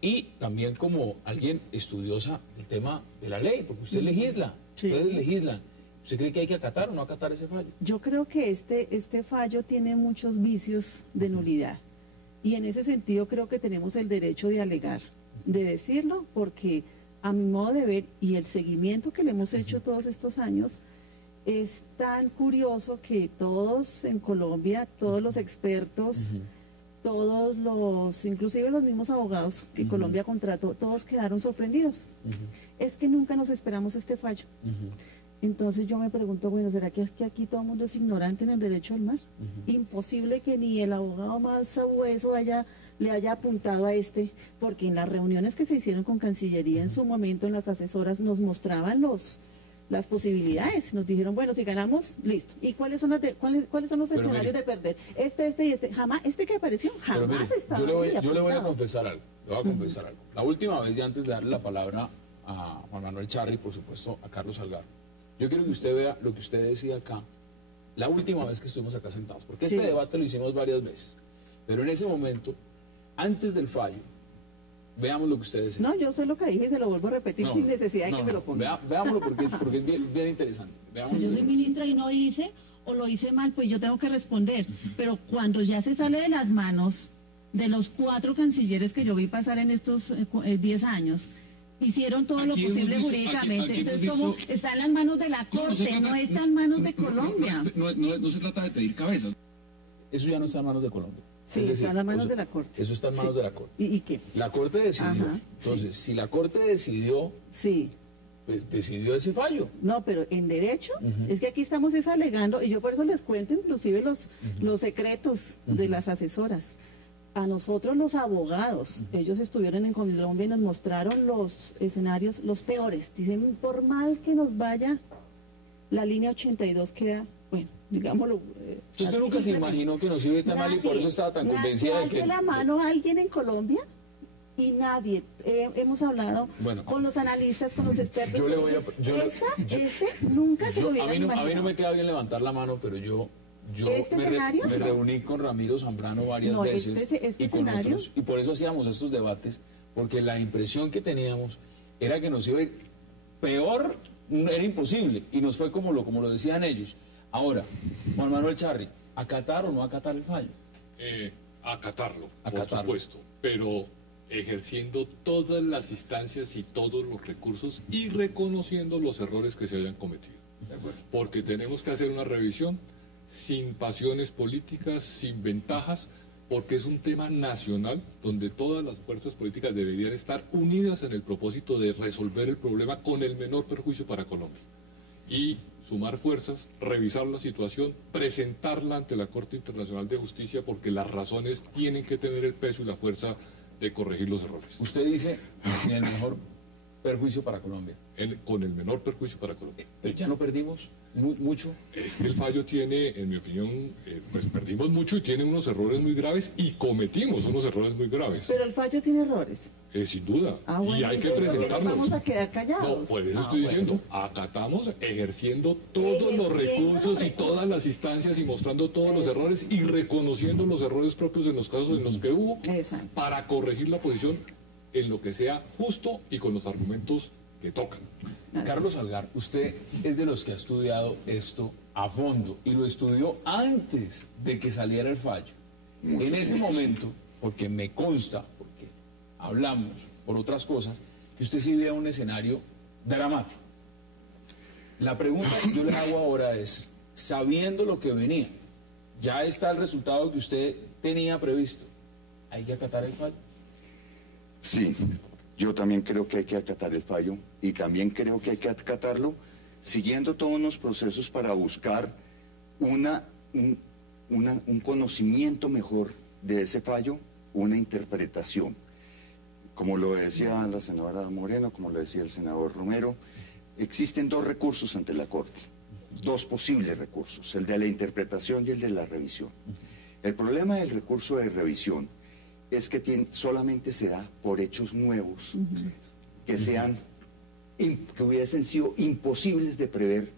y también como alguien estudiosa del tema de la ley, porque usted legisla, ustedes legislan. ¿Usted cree que hay que acatar o no acatar ese fallo? Yo creo que este fallo tiene muchos vicios de nulidad. Y en ese sentido creo que tenemos el derecho de alegar, de decirlo, porque a mi modo de ver y el seguimiento que le hemos hecho todos estos años, es tan curioso que todos en Colombia, todos los expertos, todos los, inclusive los mismos abogados que Colombia contrató, todos quedaron sorprendidos. Es que nunca nos esperamos este fallo. Entonces yo me pregunto, bueno, ¿será que es que aquí todo el mundo es ignorante en el derecho del mar? Imposible que ni el abogado más sabueso le haya apuntado a porque en las reuniones que se hicieron con Cancillería en su momento, en las asesoras, nos mostraban las posibilidades. Nos dijeron, bueno, si ganamos, listo. ¿Y cuáles son los escenarios de perder? Este y este. Jamás, que apareció, jamás estaba. Yo le voy a confesar algo. La última vez, y antes de darle la palabra a Juan Manuel Charri, por supuesto, a Carlos Salgar, yo quiero que usted vea lo que usted decía acá, la última vez que estuvimos acá sentados, porque este debate lo hicimos varias veces, pero en ese momento, antes del fallo, veamos lo que usted decía. No, yo sé lo que dije y se lo vuelvo a repetir sin necesidad de que me lo ponga. Veámoslo porque es bien interesante. Si yo soy ministra y no hice, o lo hice mal, pues yo tengo que responder. Pero cuando ya se sale de las manos de los 4 cancilleres que yo vi pasar en estos 10 años, hicieron todo lo posible jurídicamente. Entonces, como está en las manos de la Corte, no está en manos de Colombia. No se trata de pedir cabezas. Eso ya no está en manos de Colombia. Sí, está en las manos de la Corte. Eso está en manos de la Corte. ¿Y qué? La Corte decidió. Entonces, si la Corte decidió, pues decidió ese fallo. No, pero en derecho, es que aquí estamos alegando, y yo por eso les cuento inclusive los secretos de las asesoras. A nosotros los abogados, ellos estuvieron en Colombia y nos mostraron los escenarios, los peores. Dicen, por mal que nos vaya, la línea 82 queda, bueno, digámoslo. ¿Usted así nunca se simplemente. imaginó que nos iba a ir tan mal y por eso estaba tan convencida de que... Alce la mano a alguien en Colombia y nadie. Hemos hablado con los analistas, con los expertos. Yo le voy a... nunca se lo hubieran a mí imaginado. no me queda bien levantar la mano, pero yo me reuní con Ramiro Zambrano varias veces y con otros, y por eso hacíamos estos debates, porque la impresión que teníamos era que nos iba a ir peor, era imposible, y nos fue como lo decían ellos. Ahora, Juan Manuel Charri, ¿acatar o no acatar el fallo? Acatarlo, por supuesto, pero ejerciendo todas las instancias y todos los recursos y reconociendo los errores que se hayan cometido. Porque tenemos que hacer una revisión sin pasiones políticas, sin ventajas, porque es un tema nacional donde todas las fuerzas políticas deberían estar unidas en el propósito de resolver el problema con el menor perjuicio para Colombia. Y sumar fuerzas, revisar la situación, presentarla ante la Corte Internacional de Justicia, porque las razones tienen que tener el peso y la fuerza de corregir los errores. Usted dice, sin el mejor perjuicio para Colombia. Con el menor perjuicio para Colombia. Pero ya no perdimos mucho. Es que el fallo tiene, en mi opinión, pues perdimos mucho y tiene unos errores muy graves y cometimos unos errores muy graves. Pero el fallo tiene errores. Sin duda. Bueno, y hay que presentarlos. Vamos a quedar callados. No, por eso estoy diciendo, acatamos ejerciendo todos los recursos y todas las instancias y mostrando todos los errores y reconociendo los errores propios en los casos en los que hubo para corregir la posición en lo que sea justo y con los argumentos que tocan. Carlos Salgar, usted es de los que ha estudiado esto a fondo y lo estudió antes de que saliera el fallo. En ese momento, porque me consta, porque hablamos por otras cosas, que usted sí veía un escenario dramático. La pregunta que yo le hago ahora es, sabiendo lo que venía, ya está el resultado que usted tenía previsto, ¿hay que acatar el fallo? Sí, yo también creo que hay que acatar el fallo y también creo que hay que acatarlo siguiendo todos los procesos para buscar un conocimiento mejor de ese fallo, una interpretación. Como lo decía la senadora Moreno, como lo decía el senador Romero, existen dos recursos ante la Corte, dos posibles recursos, el de la interpretación y el de la revisión. El problema del recurso de revisión es que solamente se da por hechos nuevos que hubiesen sido imposibles de prever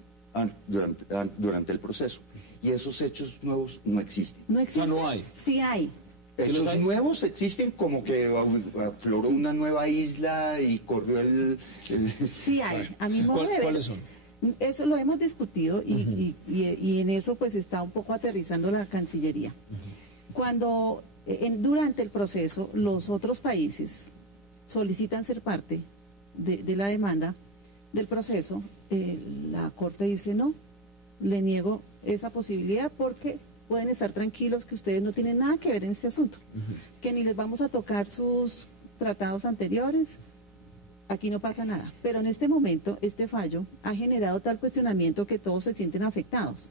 durante el proceso. Y esos hechos nuevos no existen. No existen. No hay. Sí hay. Hechos nuevos existen, como que afloró una nueva isla y corrió el... Sí hay. A mi modo de ver, ¿Cuáles son? Eso lo hemos discutido y en eso pues está un poco aterrizando la Cancillería. Cuando durante el proceso los otros países solicitan ser parte de la demanda del proceso, la Corte dice no, le niego esa posibilidad porque pueden estar tranquilos que ustedes no tienen nada que ver en este asunto, que ni les vamos a tocar sus tratados anteriores, aquí no pasa nada. Pero en este momento este fallo ha generado tal cuestionamiento que todos se sienten afectados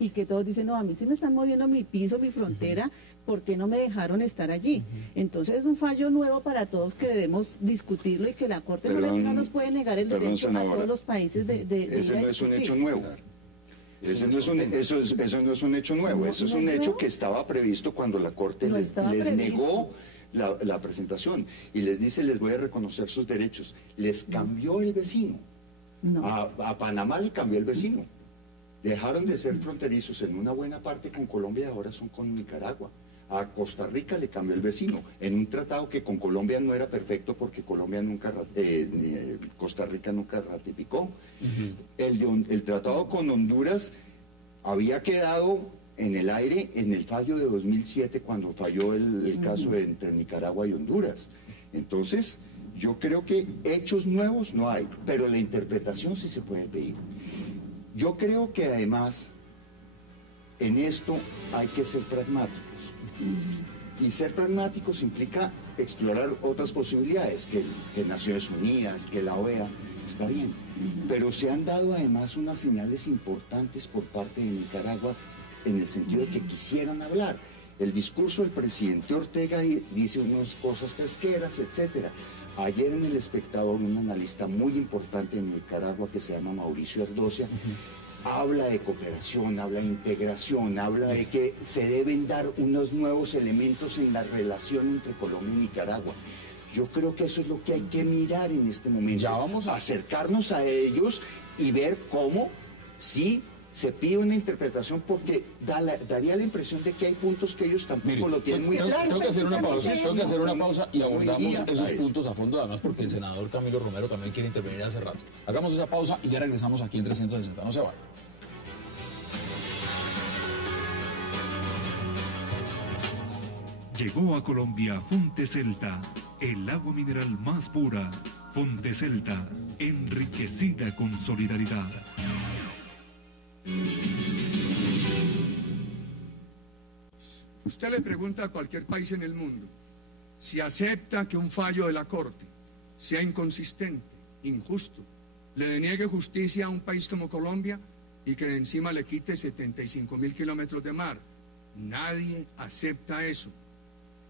y que todos dicen, no, a mí sí me están moviendo mi piso, mi frontera, ¿por qué no me dejaron estar allí? Entonces es un fallo nuevo para todos que debemos discutirlo y que la Corte no nos puede negar el derecho a todos los países de ese no es un hecho nuevo. Eso no es un hecho nuevo, eso es un hecho que estaba previsto cuando la Corte les negó la presentación y les dice, les voy a reconocer sus derechos. Les cambió el vecino. A Panamá le cambió el vecino. Dejaron de ser fronterizos en una buena parte con Colombia y ahora son con Nicaragua. A Costa Rica le cambió el vecino, en un tratado que con Colombia no era perfecto porque Costa Rica nunca ratificó. El tratado con Honduras había quedado en el aire en el fallo de 2007 cuando falló el caso entre Nicaragua y Honduras. Entonces, yo creo que hechos nuevos no hay, pero la interpretación sí se puede pedir. Yo creo que además en esto hay que ser pragmáticos. Y ser pragmáticos implica explorar otras posibilidades, que Naciones Unidas, que la OEA, está bien. Pero se han dado además unas señales importantes por parte de Nicaragua en el sentido de que quisieran hablar. El discurso del presidente Ortega dice unas cosas casqueras, etcétera. Ayer en El Espectador, un analista muy importante en Nicaragua que se llama Mauricio Ardocia, habla de cooperación, habla de integración, habla de que se deben dar unos nuevos elementos en la relación entre Colombia y Nicaragua. Yo creo que eso es lo que hay que mirar en este momento. Ya vamos a acercarnos a ellos y ver cómo sí se pide una interpretación, porque daría la impresión de que hay puntos que ellos tampoco lo tienen muy claro. Tengo que hacer una pausa y abordamos esos puntos a fondo, además porque el senador Camilo Romero también quiere intervenir hace rato. Hagamos esa pausa y ya regresamos aquí en 360. No se vayan. Llegó a Colombia Fonte Celta, el agua mineral más pura. Fonte Celta, enriquecida con solidaridad. Usted le pregunta a cualquier país en el mundo si acepta que un fallo de la Corte sea inconsistente, injusto, le deniegue justicia a un país como Colombia y que de encima le quite 75.000 kilómetros de mar. Nadie acepta eso.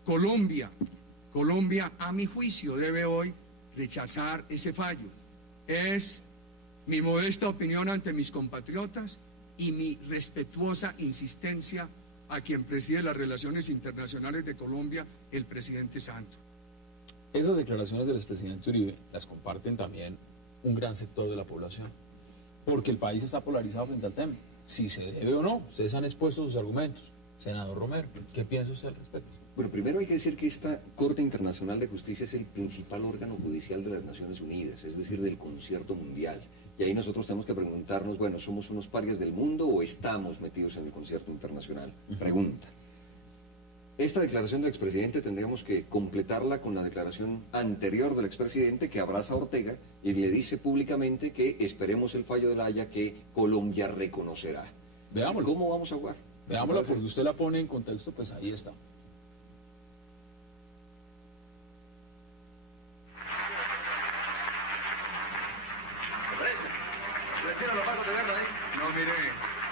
Colombia, a mi juicio, debe hoy rechazar ese fallo. Es mi modesta opinión ante mis compatriotas y mi respetuosa insistencia a quien preside las relaciones internacionales de Colombia, el presidente Santos. Esas declaraciones del expresidente Uribe las comparten también un gran sector de la población, porque el país está polarizado frente al tema. Si se debe o no, ustedes han expuesto sus argumentos. Senador Romero, ¿qué piensa usted al respecto? Bueno, primero hay que decir que esta Corte Internacional de Justicia es el principal órgano judicial de las Naciones Unidas, es decir, del concierto mundial. Y ahí nosotros tenemos que preguntarnos, bueno, ¿somos unos parias del mundo o estamos metidos en el concierto internacional? Pregunta. Esta declaración del expresidente tendríamos que completarla con la declaración anterior del expresidente que abraza a Ortega y le dice públicamente que esperemos el fallo de la Haya que Colombia reconocerá. Veámoslo. ¿Cómo vamos a jugar? Veámoslo, porque usted la pone en contexto, pues ahí está. No, mire,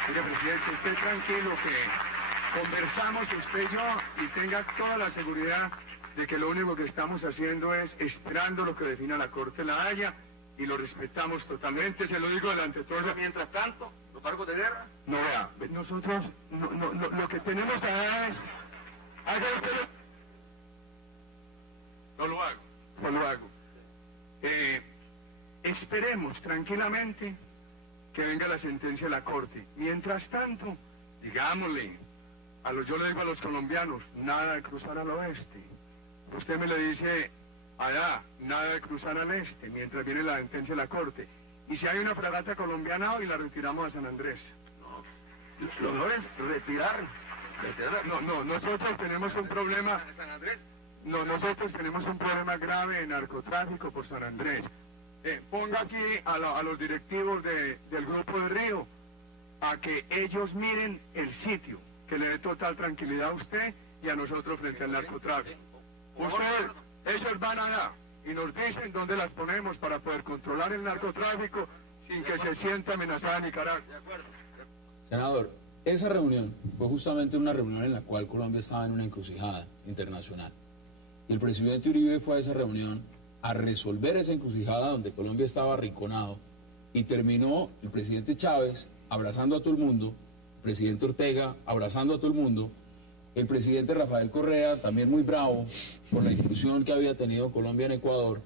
presidente, esté tranquilo que conversamos usted y yo y tenga toda la seguridad de que lo único que estamos haciendo es esperando lo que defina la Corte La Haya y lo respetamos totalmente, se lo digo delante de todos. Mientras tanto, los barcos de guerra. No, vea, nosotros lo que tenemos allá es... Haga usted lo... No lo hago. No lo hago. Esperemos tranquilamente que venga la sentencia de la Corte. Mientras tanto, digámosle, yo le digo a los colombianos, nada de cruzar al oeste. Usted me le dice, allá, nada de cruzar al este, mientras viene la sentencia de la Corte. Y si hay una fragata colombiana hoy, la retiramos a San Andrés. No, lo mejor es retirar. No, nosotros tenemos un problema... No, nosotros tenemos un problema grave de narcotráfico por San Andrés. Ponga aquí a los directivos del Grupo de Río a que ellos miren el sitio, que le dé total tranquilidad a usted y a nosotros frente al narcotráfico. Ellos van allá y nos dicen dónde las ponemos para poder controlar el narcotráfico sin que se sienta amenazada Nicaragua. Senador, esa reunión fue justamente una reunión en la cual Colombia estaba en una encrucijada internacional. Y el presidente Uribe fue a esa reunión a resolver esa encrucijada donde Colombia estaba arrinconado y terminó el presidente Chávez abrazando a todo el mundo, el presidente Ortega abrazando a todo el mundo, el presidente Rafael Correa también muy bravo por la inclusión que había tenido Colombia en Ecuador,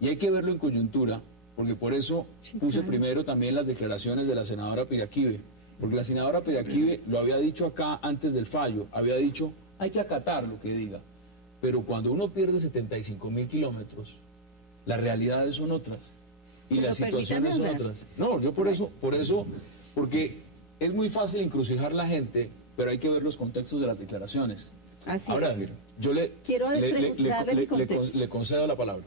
y hay que verlo en coyuntura, porque por eso puse primero también las declaraciones de la senadora Piraquive, porque la senadora Piraquive lo había dicho acá antes del fallo, había dicho hay que acatar lo que diga, pero cuando uno pierde 75.000 kilómetros, las realidades son otras y las situaciones son otras. No, yo por eso, porque es muy fácil encrucijar la gente, pero hay que ver los contextos de las declaraciones. Así Ahora, es. mire, yo le concedo la palabra.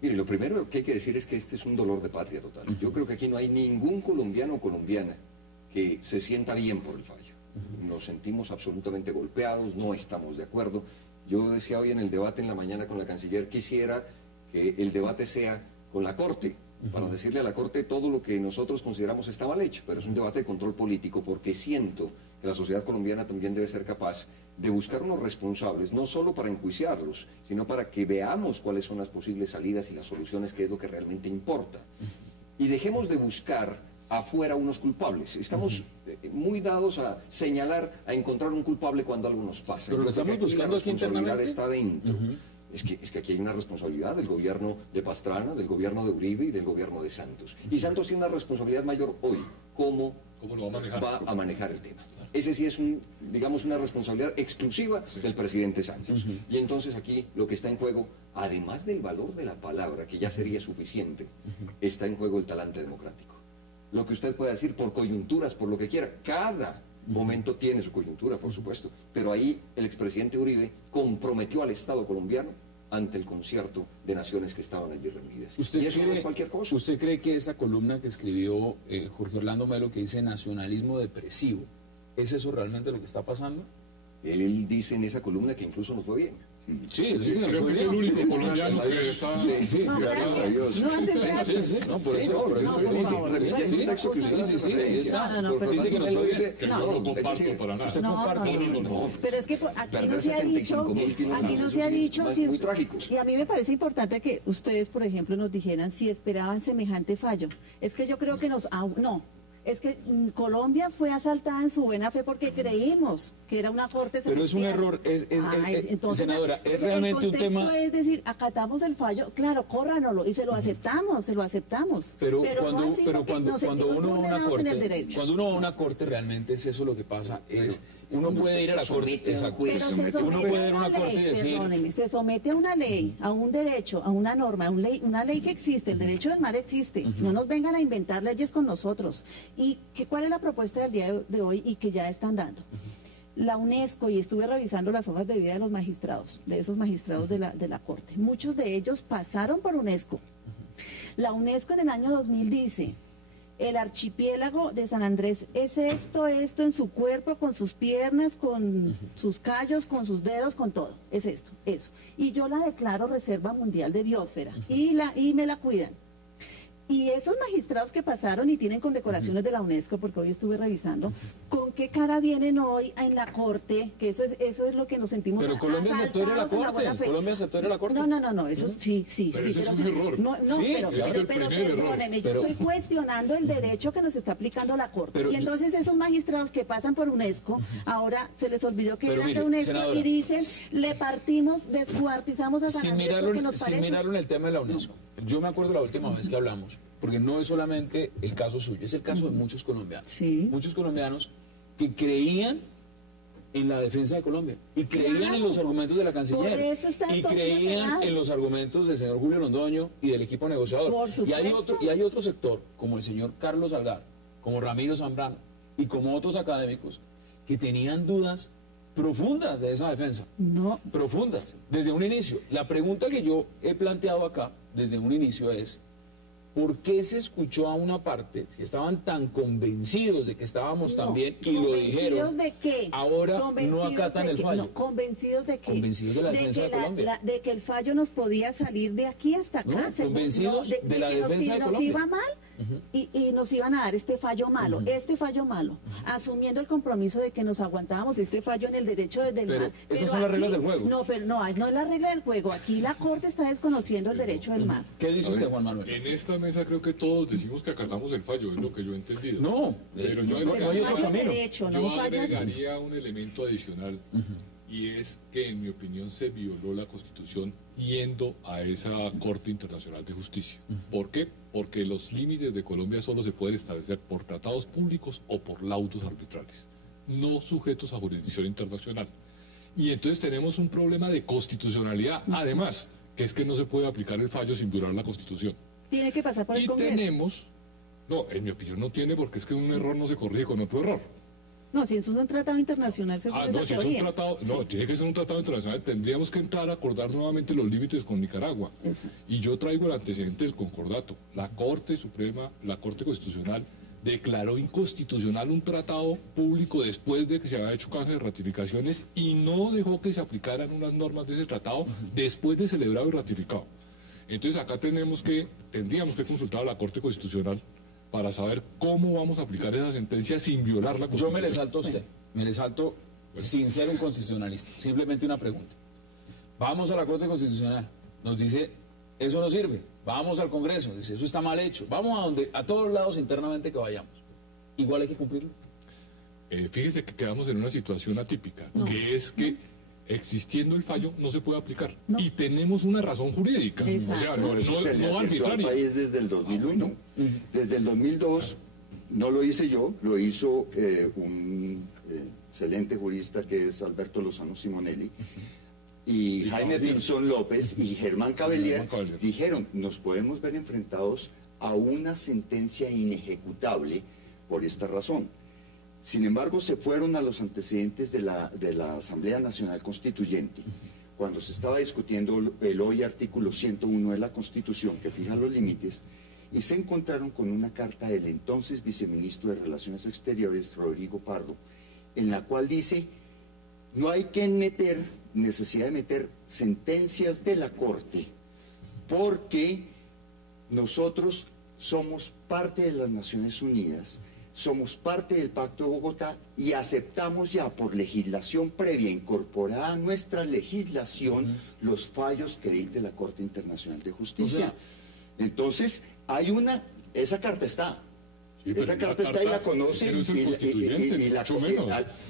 Mire, lo primero que hay que decir es que este es un dolor de patria total. Yo creo que aquí no hay ningún colombiano o colombiana que se sienta bien por el fallo. Nos sentimos absolutamente golpeados, no estamos de acuerdo. Yo decía hoy en el debate en la mañana con la canciller, quisiera que el debate sea con la Corte, para decirle a la Corte todo lo que nosotros consideramos está mal hecho, pero es un debate de control político porque siento que la sociedad colombiana también debe ser capaz de buscar unos responsables, no solo para enjuiciarlos, sino para que veamos cuáles son las posibles salidas y las soluciones, que es lo que realmente importa. Y dejemos de buscar afuera unos culpables. Estamos muy dados a señalar, a encontrar un culpable cuando algo nos pasa. Pero lo estamos buscando aquí internamente. La responsabilidad está dentro. Es que aquí hay una responsabilidad del gobierno de Pastrana, del gobierno de Uribe y del gobierno de Santos. Y Santos tiene una responsabilidad mayor hoy. ¿Cómo lo va a manejar el tema? Ese sí es, digamos, una responsabilidad exclusiva del presidente Santos. Y entonces aquí lo que está en juego, además del valor de la palabra, que ya sería suficiente, está en juego el talante democrático. Lo que usted pueda decir por coyunturas, por lo que quiera, cada momento tiene su coyuntura, por supuesto, pero ahí el expresidente Uribe comprometió al Estado colombiano ante el concierto de naciones que estaban allí reunidas. Y eso no es cualquier cosa. ¿Usted cree que esa columna que escribió Jorge Orlando Melo, que dice nacionalismo depresivo, ¿es eso realmente lo que está pasando? Él dice en esa columna que incluso no fue bien. Sí, creo que es el único colombiano que está... Sí, gracias a Dios. No, por eso... Repite un texto que usted dice que no lo comparto para nada. Usted comparte. No. Pero es que aquí no se ha dicho, y a mí me parece importante que ustedes, por ejemplo, nos dijeran si esperaban semejante fallo. Es que yo creo que es que Colombia fue asaltada en su buena fe porque creímos que era una corte celestial. Pero es un error, entonces, senadora, es realmente un tema... Es decir, acatamos el fallo, claro, córranoslo, y se lo aceptamos. Pero cuando uno va a una corte, realmente es eso lo que pasa, uno puede ir a la corte, uno puede ir a una corte y decir... Perdóneme, se somete a una ley, a un derecho, a una norma, una ley que existe, el derecho del mar existe, no nos vengan a inventar leyes con nosotros. ¿Y cuál es la propuesta del día de hoy y que ya están dando? La UNESCO, y estuve revisando las hojas de vida de los magistrados, de esos magistrados de la Corte, muchos de ellos pasaron por UNESCO. La UNESCO en el año 2000 dice... El archipiélago de San Andrés es esto en su cuerpo, con sus piernas, con sus callos, con sus dedos, con todo. Es esto, eso. Y yo la declaro Reserva Mundial de Biosfera y me la cuidan. Y esos magistrados que pasaron y tienen condecoraciones de la UNESCO, porque hoy estuve revisando, ¿con qué cara vienen hoy en la Corte? Que eso es lo que nos sentimos. Pero Colombia aceptó ir a la Corte. Colombia aceptó ir a la Corte. No, eso sí. Pero eso es un error. Pero perdóneme, yo estoy cuestionando el derecho que nos está aplicando la Corte. Y entonces esos magistrados que pasan por UNESCO, ahora se les olvidó que eran de UNESCO, senadora, y dicen, le partimos, descuartizamos a San Andrés porque nos parece... Sin mirarlo en el tema de la UNESCO. Yo me acuerdo la última vez que hablamos, porque no es solamente el caso suyo, es el caso de muchos colombianos. Sí. Muchos colombianos que creían en la defensa de Colombia y creían en los argumentos de la canciller y creían en los argumentos del señor Julio Londoño y del equipo negociador. Y hay otro sector, como el señor Carlos Algar, como Ramiro Zambrano y como otros académicos, que tenían dudas profundas de esa defensa. Profundas, desde un inicio. La pregunta que yo he planteado acá, desde un inicio, es ¿por qué se escuchó a una parte, si estaban tan convencidos de que estábamos tan bien y lo dijeron, ¿convencidos de qué? Ahora no acatan el fallo? ¿Convencidos de qué? Convencidos de la defensa de Colombia. De que el fallo nos podía salir de aquí hasta acá. Convencidos de la defensa de Colombia. Nos iba mal y nos iban a dar este fallo malo, asumiendo el compromiso de que nos aguantábamos este fallo en el derecho del mar. Esas son las reglas del juego. No es la regla del juego. Aquí la Corte está desconociendo el derecho del mar. ¿Qué dice usted, Juan Manuel? En esta mesa creo que todos decimos que acatamos el fallo, es lo que yo he entendido. No, pero yo agregaría un elemento adicional, y es que en mi opinión se violó la Constitución yendo a esa Corte Internacional de Justicia. ¿Por qué? Porque los límites de Colombia solo se pueden establecer por tratados públicos o por laudos arbitrales, no sujetos a jurisdicción internacional. Y entonces tenemos un problema de constitucionalidad, además, que es que no se puede aplicar el fallo sin violar la Constitución. Tiene que pasar por el Congreso. No, en mi opinión no tiene, porque es que un error no se corrige con otro error. No, si eso es un tratado internacional, según esa si es un tratado, tiene que ser un tratado internacional. Tendríamos que entrar a acordar nuevamente los límites con Nicaragua. Y yo traigo el antecedente del concordato. La Corte Suprema, la Corte Constitucional, declaró inconstitucional un tratado público después de que se había hecho canje de ratificaciones y no dejó que se aplicaran unas normas de ese tratado después de celebrado y ratificado. Entonces acá tendríamos que consultar a la Corte Constitucional para saber cómo vamos a aplicar esa sentencia sin violar la Constitución. Yo me le salto a usted, sin ser un constitucionalista, simplemente una pregunta. Vamos a la Corte Constitucional, nos dice, eso no sirve, vamos al Congreso, dice, eso está mal hecho, vamos a todos lados internamente que vayamos. Igual hay que cumplirlo. Fíjese que quedamos en una situación atípica, que es que existiendo el fallo no se puede aplicar. Y tenemos una razón jurídica. Exacto. O sea, Por eso se le advirtió al país desde el 2001. Desde el 2002 no lo hice yo, lo hizo un excelente jurista que es Alberto Lozano Simonelli. Y Jaime Pinzón López y Germán Cavelier dijeron, nos podemos ver enfrentados a una sentencia inejecutable por esta razón. Sin embargo, se fueron a los antecedentes de la Asamblea Nacional Constituyente, cuando se estaba discutiendo el hoy artículo 101 de la Constitución, que fija los límites, y se encontraron con una carta del entonces viceministro de Relaciones Exteriores, Rodrigo Pardo, en la cual dice, no hay que necesidad de meter sentencias de la Corte, porque nosotros somos parte de las Naciones Unidas, somos parte del Pacto de Bogotá y aceptamos ya por legislación previa incorporada a nuestra legislación los fallos que dicte la Corte Internacional de Justicia. Entonces, esa carta está. Sí, esa carta está y la conocen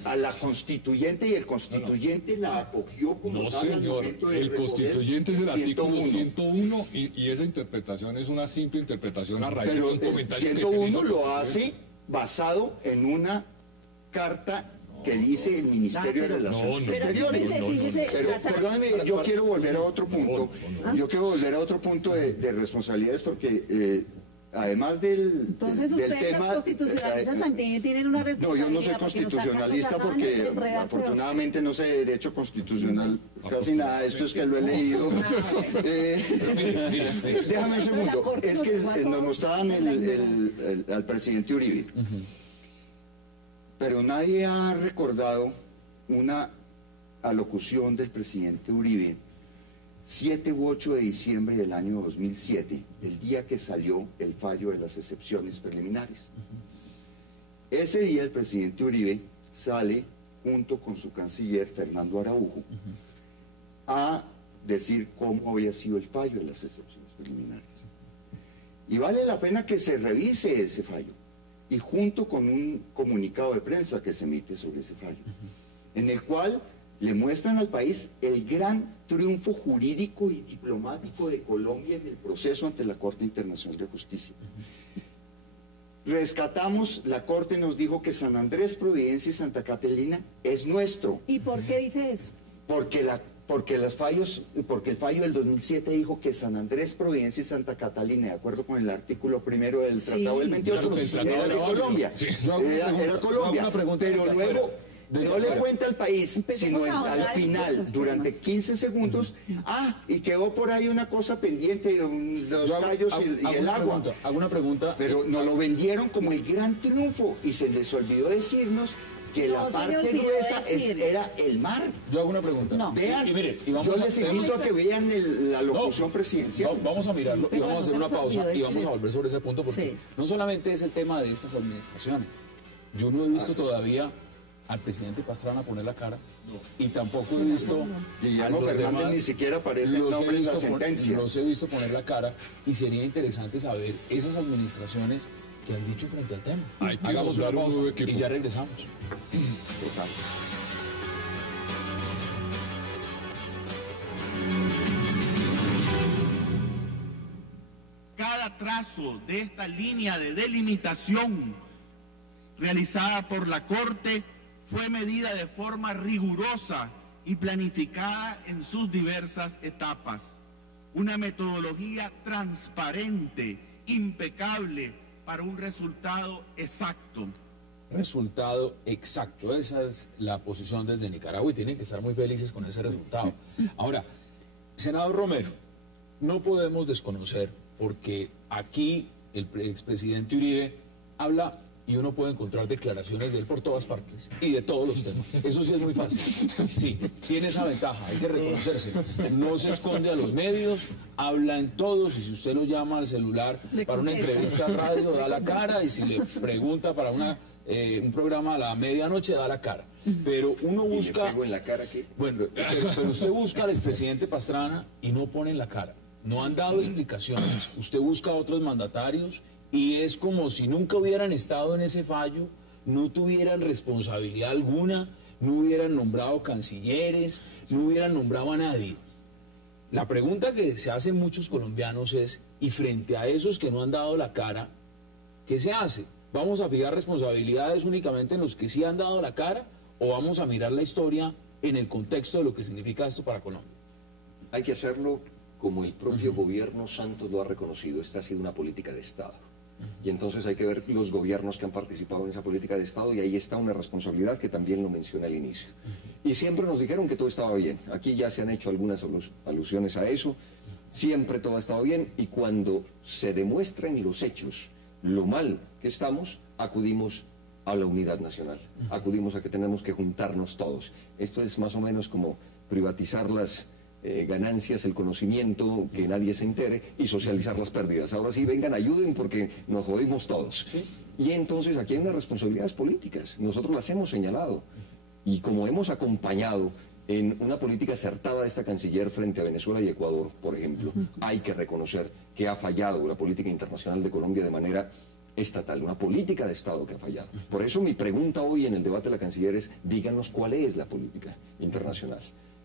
a la constituyente y el constituyente la acogió como tal. No, señor, el constituyente es el artículo 101 y esa interpretación es una simple interpretación a raíz de un comentario. Pero 101 lo hace basado en una carta que dice el Ministerio de Relaciones Exteriores. Pero perdóneme, yo quiero volver a otro punto. Yo quiero volver a otro punto de responsabilidades porque además del tema... Los constitucionalistas también tienen una responsabilidad. No, yo no soy constitucionalista porque afortunadamente no sé de derecho constitucional casi nada. Esto es que lo he leído. Déjame un segundo. Es que nos mostraban al presidente Uribe. Pero nadie ha recordado una alocución del presidente Uribe 7 u 8 de diciembre del año 2007, el día que salió el fallo de las excepciones preliminares. Ese día el presidente Uribe sale junto con su canciller Fernando Araujo a decir cómo había sido el fallo de las excepciones preliminares. Y vale la pena que se revise ese fallo, y junto con un comunicado de prensa que se emite sobre ese fallo, en el cual le muestran al país el gran triunfo jurídico y diplomático de Colombia en el proceso ante la Corte Internacional de Justicia. Rescatamos, la Corte nos dijo que San Andrés, Providencia y Santa Catalina es nuestro. ¿Y por qué dice eso? Porque el fallo del 2007 dijo que San Andrés, Providencia y Santa Catalina, de acuerdo con el artículo primero del Tratado del 28, era de Colombia. Era Colombia, pero luego no le cuenta al país, sino al final, durante 15 segundos, y quedó por ahí una cosa pendiente, los callos y el agua. Hago una pregunta. Pero nos lo vendieron como el gran triunfo y se les olvidó decirnos que la parte gruesa era el mar. Yo hago una pregunta. Vean, yo les invito a que vean la locución presidencial. Vamos a mirarlo y vamos a hacer una pausa y vamos a volver sobre ese punto porque no solamente es el tema de estas administraciones. Yo no he visto todavía al presidente Pastrana poner la cara y tampoco he visto Guillermo Fernández ni siquiera aparece el nombre en la sentencia. Los he visto poner la cara y sería interesante saber esas administraciones que han dicho frente al tema. Hagamos una pausa y ya regresamos. Total. Cada trazo de esta línea de delimitación realizada por la Corte fue medida de forma rigurosa y planificada en sus diversas etapas. Una metodología transparente, impecable, para un resultado exacto. Resultado exacto, esa es la posición desde Nicaragua y tienen que estar muy felices con ese resultado. Ahora, senador Romero, no podemos desconocer, porque aquí el expresidente Uribe habla y uno puede encontrar declaraciones de él por todas partes y de todos los temas. Eso sí es muy fácil. Sí, tiene esa ventaja, hay que reconocerse. No se esconde a los medios, habla en todos y si usted lo llama al celular para una entrevista a radio da la cara y si le pregunta para un programa a la medianoche da la cara. Pero uno busca... ¿Y le pego en la cara qué? Bueno, pero usted busca al expresidente Pastrana y no pone en la cara. no han dado explicaciones. Usted busca a otros mandatarios y es como si nunca hubieran estado en ese fallo, no tuvieran responsabilidad alguna, no hubieran nombrado cancilleres, no hubieran nombrado a nadie. La pregunta que se hacen muchos colombianos es, y frente a esos que no han dado la cara, ¿qué se hace? ¿Vamos a fijar responsabilidades únicamente en los que sí han dado la cara o vamos a mirar la historia en el contexto de lo que significa esto para Colombia? Hay que hacerlo como el propio gobierno Santos lo ha reconocido. Esta ha sido una política de Estado. Y entonces hay que ver los gobiernos que han participado en esa política de Estado y ahí está una responsabilidad que también lo mencioné al inicio. Y siempre nos dijeron que todo estaba bien. Aquí ya se han hecho algunas alusiones a eso. Siempre todo ha estado bien y cuando se demuestra en los hechos lo mal que estamos, acudimos a la unidad nacional. Acudimos a que tenemos que juntarnos todos. Esto es más o menos como privatizar las ganancias, el conocimiento, que nadie se entere y socializar las pérdidas. Ahora sí, vengan, ayuden porque nos jodimos todos. ¿Sí? Y entonces aquí hay unas responsabilidades políticas. Nosotros las hemos señalado. Y como hemos acompañado en una política acertada de esta canciller frente a Venezuela y Ecuador, por ejemplo, hay que reconocer que ha fallado la política internacional de Colombia de manera estatal, una política de Estado que ha fallado. Por eso mi pregunta hoy en el debate de la canciller es, díganos cuál es la política internacional.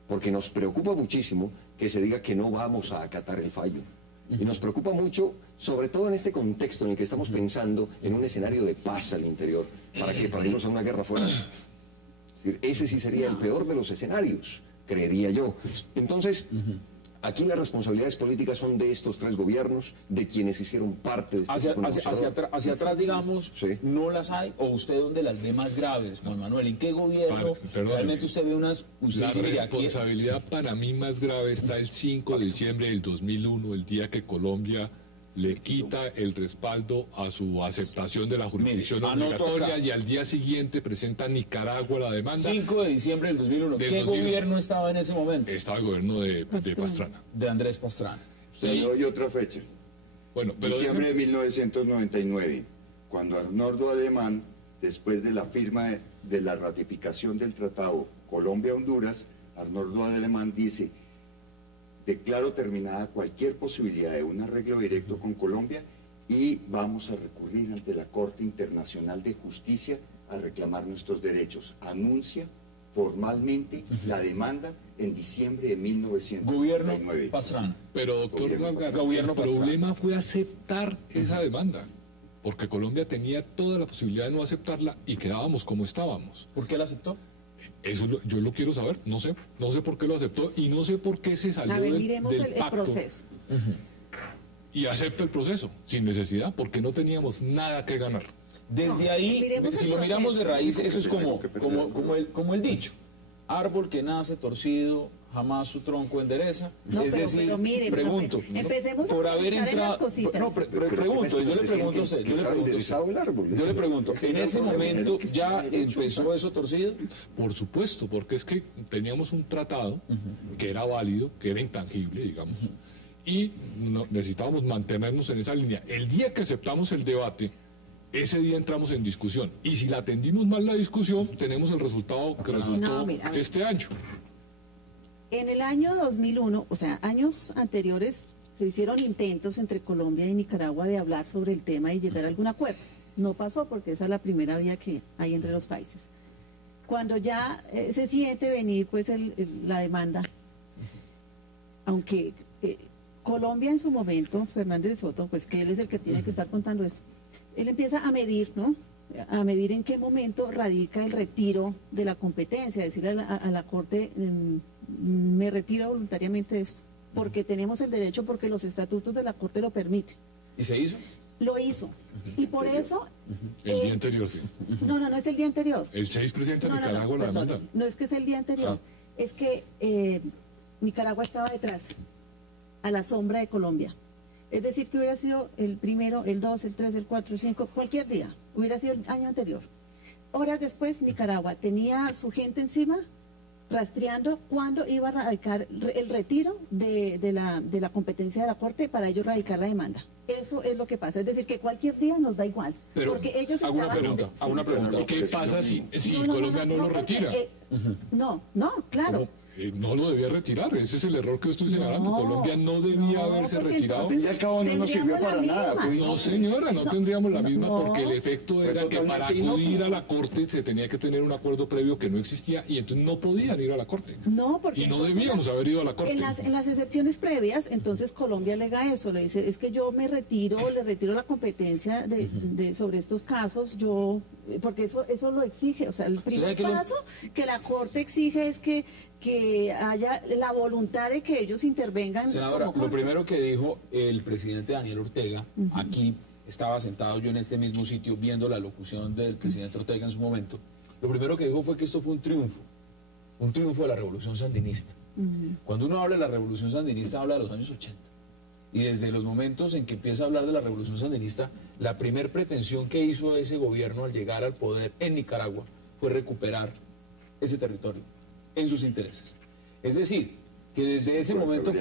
Porque nos preocupa muchísimo que se diga que no vamos a acatar el fallo. Y nos preocupa mucho, sobre todo en este contexto en el que estamos pensando en un escenario de paz al interior. ¿Para qué? Para irnos a una guerra fuera. Ese sí sería el peor de los escenarios, creería yo. Entonces, aquí las responsabilidades políticas son de estos tres gobiernos, de quienes hicieron parte de este hacia atrás, digamos, ¿sí? ¿No las hay? ¿O usted dónde las ve más graves, Juan Manuel? ¿En qué gobierno realmente usted ve unas... La responsabilidad para mí más grave está el 5 de diciembre del 2001, el día que Colombia le quita el respaldo a su aceptación de la jurisdicción obligatoria y al día siguiente presenta a Nicaragua la demanda. 5 de diciembre del 2001. ¿Qué gobierno estaba en ese momento? Estaba el gobierno de Pastrana. De Andrés Pastrana. Le doy otra fecha. Bueno, pero diciembre de 1999, cuando Arnoldo Alemán, después de la firma de la ratificación del tratado Colombia-Honduras, Arnoldo Alemán dice: declaro terminada cualquier posibilidad de un arreglo directo con Colombia y vamos a recurrir ante la Corte Internacional de Justicia a reclamar nuestros derechos. Anuncia formalmente la demanda en diciembre de 1999. Gobierno Pastrana. Pero, doctor, el problema fue aceptar esa demanda, porque Colombia tenía toda la posibilidad de no aceptarla y quedábamos como estábamos. ¿Por qué la aceptó? Eso yo lo quiero saber, no sé por qué lo aceptó y no sé por qué se salió del pacto. Proceso. Y acepta el proceso, sin necesidad, porque no teníamos nada que ganar. Desde ahí, si lo miramos de raíz, eso es como el dicho: árbol que nace torcido, jamás su tronco endereza. No, es decir, pero mire, pregunto, empecemos por a haber entrado, pregunto, yo le pregunto a usted, yo le pregunto, ¿en ese momento ya empezó eso torcido? Por supuesto, porque es que teníamos un tratado que era válido, que era intangible, digamos, y necesitábamos mantenernos en esa línea. El día que aceptamos el debate, ese día entramos en discusión, y si la atendimos mal la discusión, tenemos el resultado que resultó este año. En el año 2001, o sea, años anteriores, se hicieron intentos entre Colombia y Nicaragua de hablar sobre el tema y llegar a algún acuerdo. No pasó porque esa es la primera vía que hay entre los países. Cuando ya se siente venir pues la demanda, aunque Colombia en su momento, Fernández de Soto, pues que él es el que tiene que estar contando esto, él empieza a medir, ¿no? A medir en qué momento radica el retiro de la competencia, decirle a la Corte, me retiro voluntariamente de esto, porque tenemos el derecho, porque los estatutos de la Corte lo permiten. ¿Y se hizo? Lo hizo. Y por eso... El día anterior, sí. No es el día anterior. El 6 presenta Nicaragua la demanda. No es que es el día anterior, es que Nicaragua estaba detrás, a la sombra de Colombia. Es decir, que hubiera sido el primero, el 2, el 3, el 4, el 5, cualquier día, hubiera sido el año anterior. Horas después, Nicaragua tenía su gente encima, rastreando cuándo iba a radicar el retiro de la competencia de la Corte para ellos radicar la demanda. Eso es lo que pasa, es decir, que cualquier día nos da igual. Pero porque ellos hago una pregunta. ¿Qué pasa si Colombia no lo retira? No, claro. No lo debía retirar, ese es el error que estoy señalando. Colombia no debía haberse retirado. Al fin y al cabo no nos sirvió para nada. No, señora, no tendríamos la misma, porque el efecto era que para acudir a la Corte se tenía que tener un acuerdo previo que no existía y entonces no podían ir a la Corte. No, porque y no debíamos haber ido a la Corte. En las excepciones previas, entonces Colombia alega eso, le dice, es que yo le retiro la competencia sobre estos casos, porque eso lo exige, o sea, el primer paso que la Corte exige es que haya la voluntad de que ellos intervengan. Senadora, lo primero que dijo el presidente Daniel Ortega, aquí estaba sentado yo en este mismo sitio viendo la locución del presidente Ortega en su momento, lo primero que dijo fue que esto fue un triunfo de la revolución sandinista. Cuando uno habla de la revolución sandinista, habla de los años 80. Y desde los momentos en que empieza a hablar de la revolución sandinista, la primer pretensión que hizo ese gobierno al llegar al poder en Nicaragua fue recuperar ese territorio en sus intereses. Es decir, que desde ese momento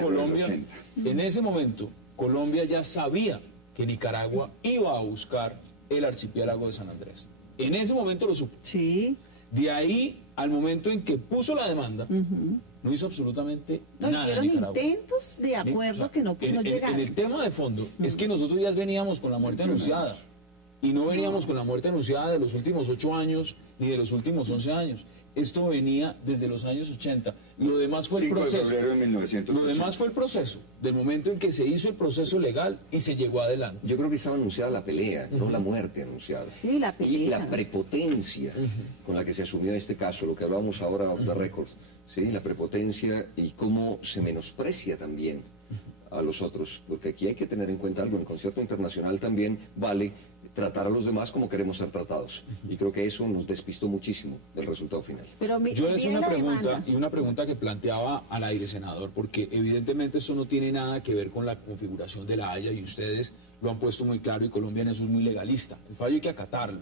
Colombia ya sabía que Nicaragua iba a buscar el archipiélago de San Andrés. En ese momento lo supo. Sí. De ahí al momento en que puso la demanda, no hizo absolutamente nada. Hicieron intentos de acuerdo que no llegaron. En el tema de fondo es que nosotros ya veníamos con la muerte anunciada. Y no veníamos con la muerte anunciada de los últimos 8 años ni de los últimos 11 años. Esto venía desde los años 80. Lo demás fue el proceso. 5 de febrero de 1980. Lo demás fue el proceso, del momento en que se hizo el proceso legal y se llegó adelante. Yo creo que estaba anunciada la pelea, no la muerte anunciada. Sí, la pelea. Y la prepotencia con la que se asumió este caso, lo que hablábamos ahora off the record, ¿sí? La prepotencia y cómo se menosprecia también a los otros, porque aquí hay que tener en cuenta algo, en el concierto internacional también vale tratar a los demás como queremos ser tratados. Y creo que eso nos despistó muchísimo del resultado final. Yo les hice una pregunta que planteaba al aire, senador, porque evidentemente eso no tiene nada que ver con la configuración de la Haya y ustedes lo han puesto muy claro y Colombia en eso es muy legalista. El fallo hay que acatarlo.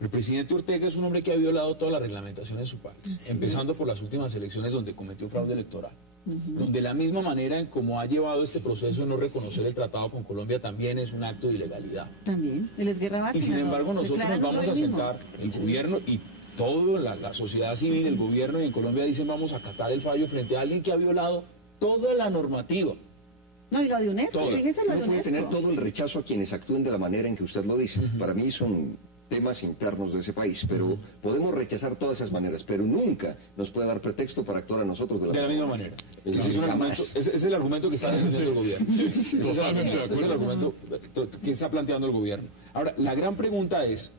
El presidente Ortega es un hombre que ha violado toda la reglamentación de su país, empezando por las últimas elecciones donde cometió fraude electoral. Donde la misma manera en cómo ha llevado este proceso de no reconocer el tratado con Colombia también es un acto de ilegalidad. También, él es guerra básica. Y sin embargo nosotros nos vamos a sentar, el gobierno y toda la sociedad civil, el gobierno y en Colombia dicen vamos a acatar el fallo frente a alguien que ha violado toda la normativa. No, y lo de UNESCO, fíjese lo de UNESCO. Puede tener todo el rechazo a quienes actúen de la manera en que usted lo dice. Para mí son temas internos de ese país, pero podemos rechazar todas esas maneras, pero nunca nos puede dar pretexto para actuar a nosotros de la misma manera. Ese es el argumento que está defendiendo el gobierno. Ese es el argumento que está planteando el gobierno. Ahora, la gran pregunta es,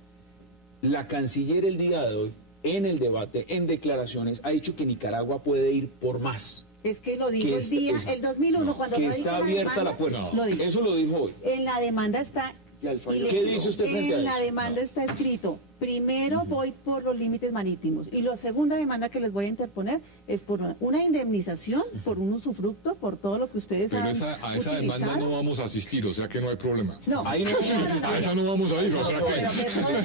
la canciller el día de hoy, en el debate, en declaraciones, ha dicho que Nicaragua puede ir por más. Es que lo dijo el 2001, cuando que está abierta la puerta. Eso lo dijo hoy. En la demanda está... ¿Qué dice usted frente a eso? En la demanda está escrito, primero voy por los límites marítimos y la segunda demanda que les voy a interponer es por una indemnización, por un usufructo, por todo lo que ustedes han Pero a esa demanda no vamos a asistir, o sea que no hay problema. No, ahí no a esa no vamos a ir, o sea que... No,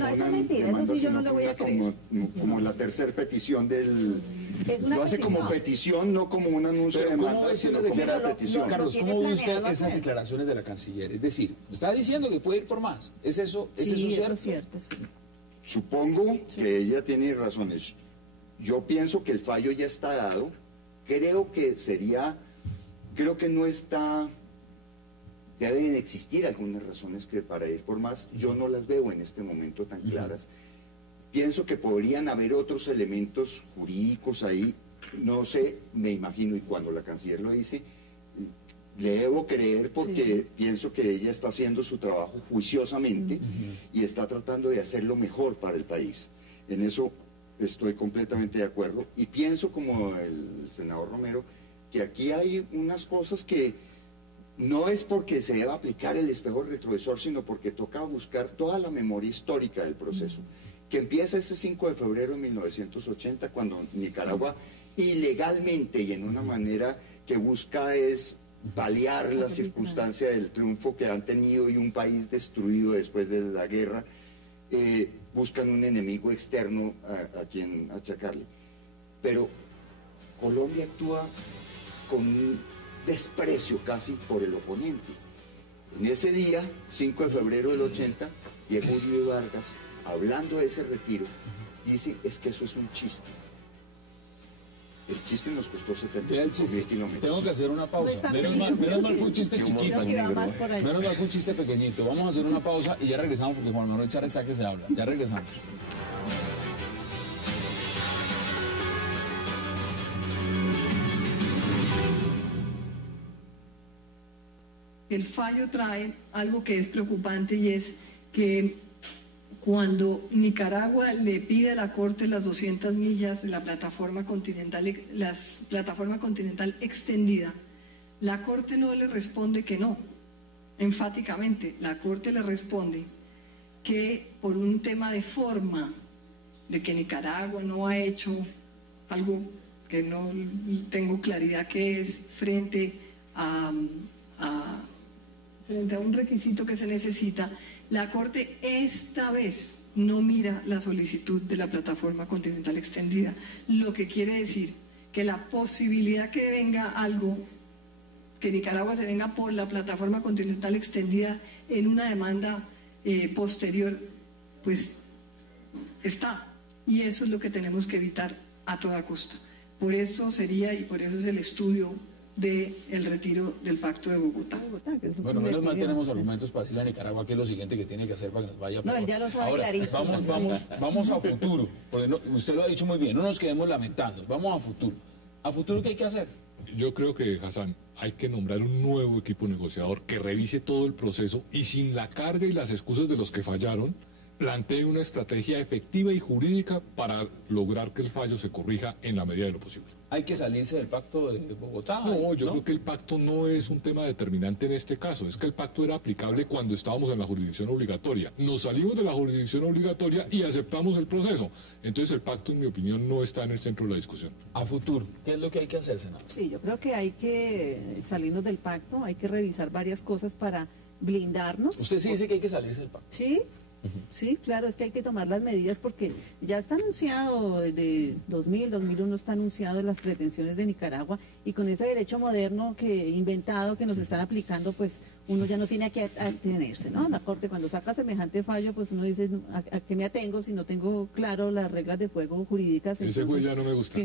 eso es mentira, eso sí yo no le voy a creer. Como la tercera petición del... Lo hace como petición, no como un anuncio de demanda, sino como una petición. Carlos, ¿cómo ve usted esas declaraciones de la canciller? Es decir, está diciendo que puede ir por más. ¿Es eso cierto? Supongo que ella tiene razones. Yo pienso que el fallo ya está dado. Creo que no está... Ya deben existir algunas razones que para ir por más. Yo no las veo en este momento tan claras. Pienso que podrían haber otros elementos jurídicos ahí, no sé, me imagino, y cuando la canciller lo dice, le debo creer porque pienso que ella está haciendo su trabajo juiciosamente y está tratando de hacerlo mejor para el país. En eso estoy completamente de acuerdo y pienso, como el senador Romero, que aquí hay unas cosas que no es porque se deba aplicar el espejo retrovisor, sino porque toca buscar toda la memoria histórica del proceso. Que empieza este 5 de febrero de 1980, cuando Nicaragua ilegalmente y en una manera que busca es paliar la circunstancia del triunfo que han tenido y un país destruido después de la guerra, buscan un enemigo externo a quien achacarle. Pero Colombia actúa con un desprecio casi por el oponente. En ese día, 5 de febrero del 80, llegó Uribe Vargas, hablando de ese retiro, dice, es que eso es un chiste. El chiste nos costó Vea el 75.000 chiste. kilómetros. Tengo que hacer una pausa. Menos mal fue un chiste chiquito. Menos mal fue un chiste pequeñito. Vamos a hacer una pausa y ya regresamos porque Juan Manuel Chávez está que se habla. Ya regresamos. El fallo trae algo que es preocupante y es que cuando Nicaragua le pide a la Corte las 200 millas de la plataforma continental extendida, la Corte no le responde que no, enfáticamente. La Corte le responde que por un tema de forma, de que Nicaragua no ha hecho algo que no tengo claridad que es frente a un requisito que se necesita, la Corte esta vez no mira la solicitud de la plataforma continental extendida, lo que quiere decir que la posibilidad que venga algo, que Nicaragua se venga por la plataforma continental extendida en una demanda posterior, pues está, y eso es lo que tenemos que evitar a toda costa. Por eso sería, y por eso es el estudio del retiro del Pacto de Bogotá. Bueno, menos mal tenemos argumentos para decirle a Nicaragua que es lo siguiente que tiene que hacer para que nos vaya peor. No, él ya lo sabe. Ahora, clarito. vamos a futuro, porque usted lo ha dicho muy bien, no nos quedemos lamentando, vamos a futuro. ¿A futuro qué hay que hacer? Yo creo que, Hassan, hay que nombrar un nuevo equipo negociador que revise todo el proceso y sin la carga y las excusas de los que fallaron, plantee una estrategia efectiva y jurídica para lograr que el fallo se corrija en la medida de lo posible. ¿Hay que salirse del Pacto de Bogotá? No, yo creo que el pacto no es un tema determinante en este caso. Es que el pacto era aplicable cuando estábamos en la jurisdicción obligatoria. Nos salimos de la jurisdicción obligatoria y aceptamos el proceso. Entonces el pacto, en mi opinión, no está en el centro de la discusión. A futuro, ¿qué es lo que hay que hacer, senador? Sí, yo creo que hay que salirnos del pacto, hay que revisar varias cosas para blindarnos. ¿Usted sí dice que hay que salirse del pacto? Sí. Sí, claro, es que hay que tomar las medidas porque ya está anunciado desde 2001 está anunciado las pretensiones de Nicaragua y con ese derecho moderno inventado que nos están aplicando, pues uno ya no tiene que atenerse, ¿no? La Corte cuando saca semejante fallo, pues uno dice, ¿a qué me atengo si no tengo claro las reglas de juego jurídicas? Ese juez ya no me gusta.